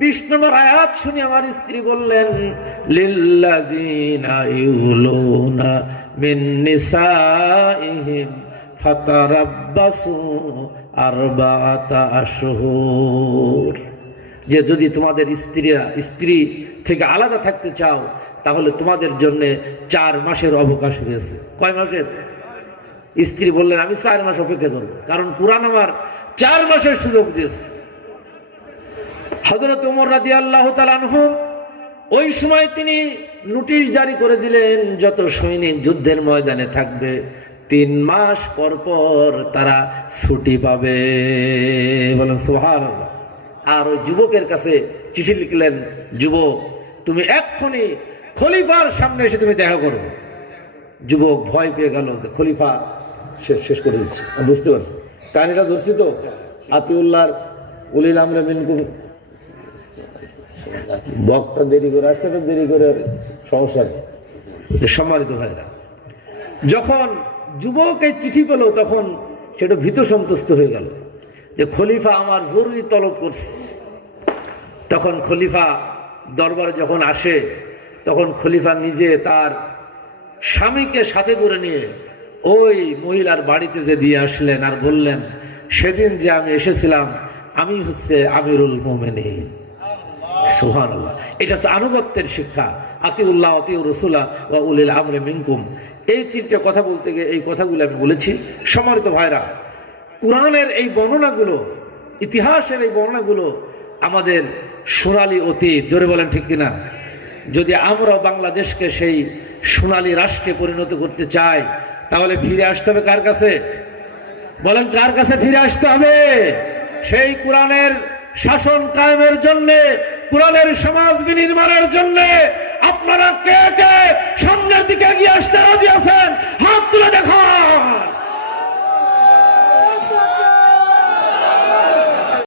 20 নম্বর আয়াত শুনে আমার স্ত্রী বললেন, লিল্লাযিনা ইউলুনা মিন নিসাইহিম ফাতারাব্বাসু আরবাআতা আশহুর, যে যদি তোমাদের স্ত্রী থেকে আলাদা থাকতে চাও, তাহলে তোমাদের জন্য 4 মাসের অবকাশ রয়েছে। কয় মাসের? স্ত্রী বললেন, আমি 4 মাস অপেক্ষা করব, কারণ কুরআন আমার 4 মাসের সুযোগ দিয়েছে। হযরত ওমর রাদিয়াল্লাহু তাআলা আনহু ওই সময় তিনি নোটিশ জারি করে দিলেন, যত সৈনিক যুদ্ধের ময়দানে থাকবে 3 মাস পর পর তারা ছুটি পাবে। বলেন সুবহানাল্লাহ। আর ওই যুবকের কাছে চিঠি লিখলেন, যুবক তুমি এক্ষুনি খলিফার সামনে এসে তুমি দেখা করো। যুবক ভয় পেয়ে গেল যে খলিফা শেষ করে দিচ্ছে। বুঝতে পারছি, কাহিনীটা ধরছি তো। আতিউল্লাহর উলিল আমরি মিনকুম, বক্তা দেরি করে আসতে, দেরি করে সমস্যা। সম্মানিত ভাইরা, যখন যুবক এই চিঠি পেল, তখন সেটা ভীত সন্তুষ্ট হয়ে গেল যে খলিফা আমার জরুরি তলব করছে। তখন খলিফা দরবারে যখন আসে, তখন খলিফা নিজে তার স্বামীকে সাথে করে নিয়ে ওই মহিলার বাড়িতে যে দিয়ে আসলেন, আর বললেন, সেদিন যে আমি এসেছিলাম, আমি হচ্ছে আমিরুল মুমিনিন। সুবহানাল্লাহ। এটা হচ্ছে আনুগত্যের শিক্ষা। আতিউল্লাহ আতিউর রাসূলা ওয়া উলিল আমরি মিনকুম, এই তিনটে কথা বলতে গিয়ে এই কথাগুলো আমি বলেছি। সম্মানিত ভাইরা, কোরআনের এই বর্ণনাগুলো, ইতিহাসের এই বর্ণনাগুলো আমাদের সোনালী অতীত। জোরে বলেন ঠিক কিনা? যদি আমরা বাংলাদেশকে সেই সোনালী রাষ্ট্রে পরিণত করতে চাই, তাহলে ফিরে আসতে হবে কার কাছে? বলেন, কার কাছে ফিরে আসতে হবে? সেই কোরআনের শাসন কায়েমের জন্য, কোরআনের সমাজ বিনির্মাণের জন্য আপনারা কে কে সামনের দিকে এগিয়ে আসতে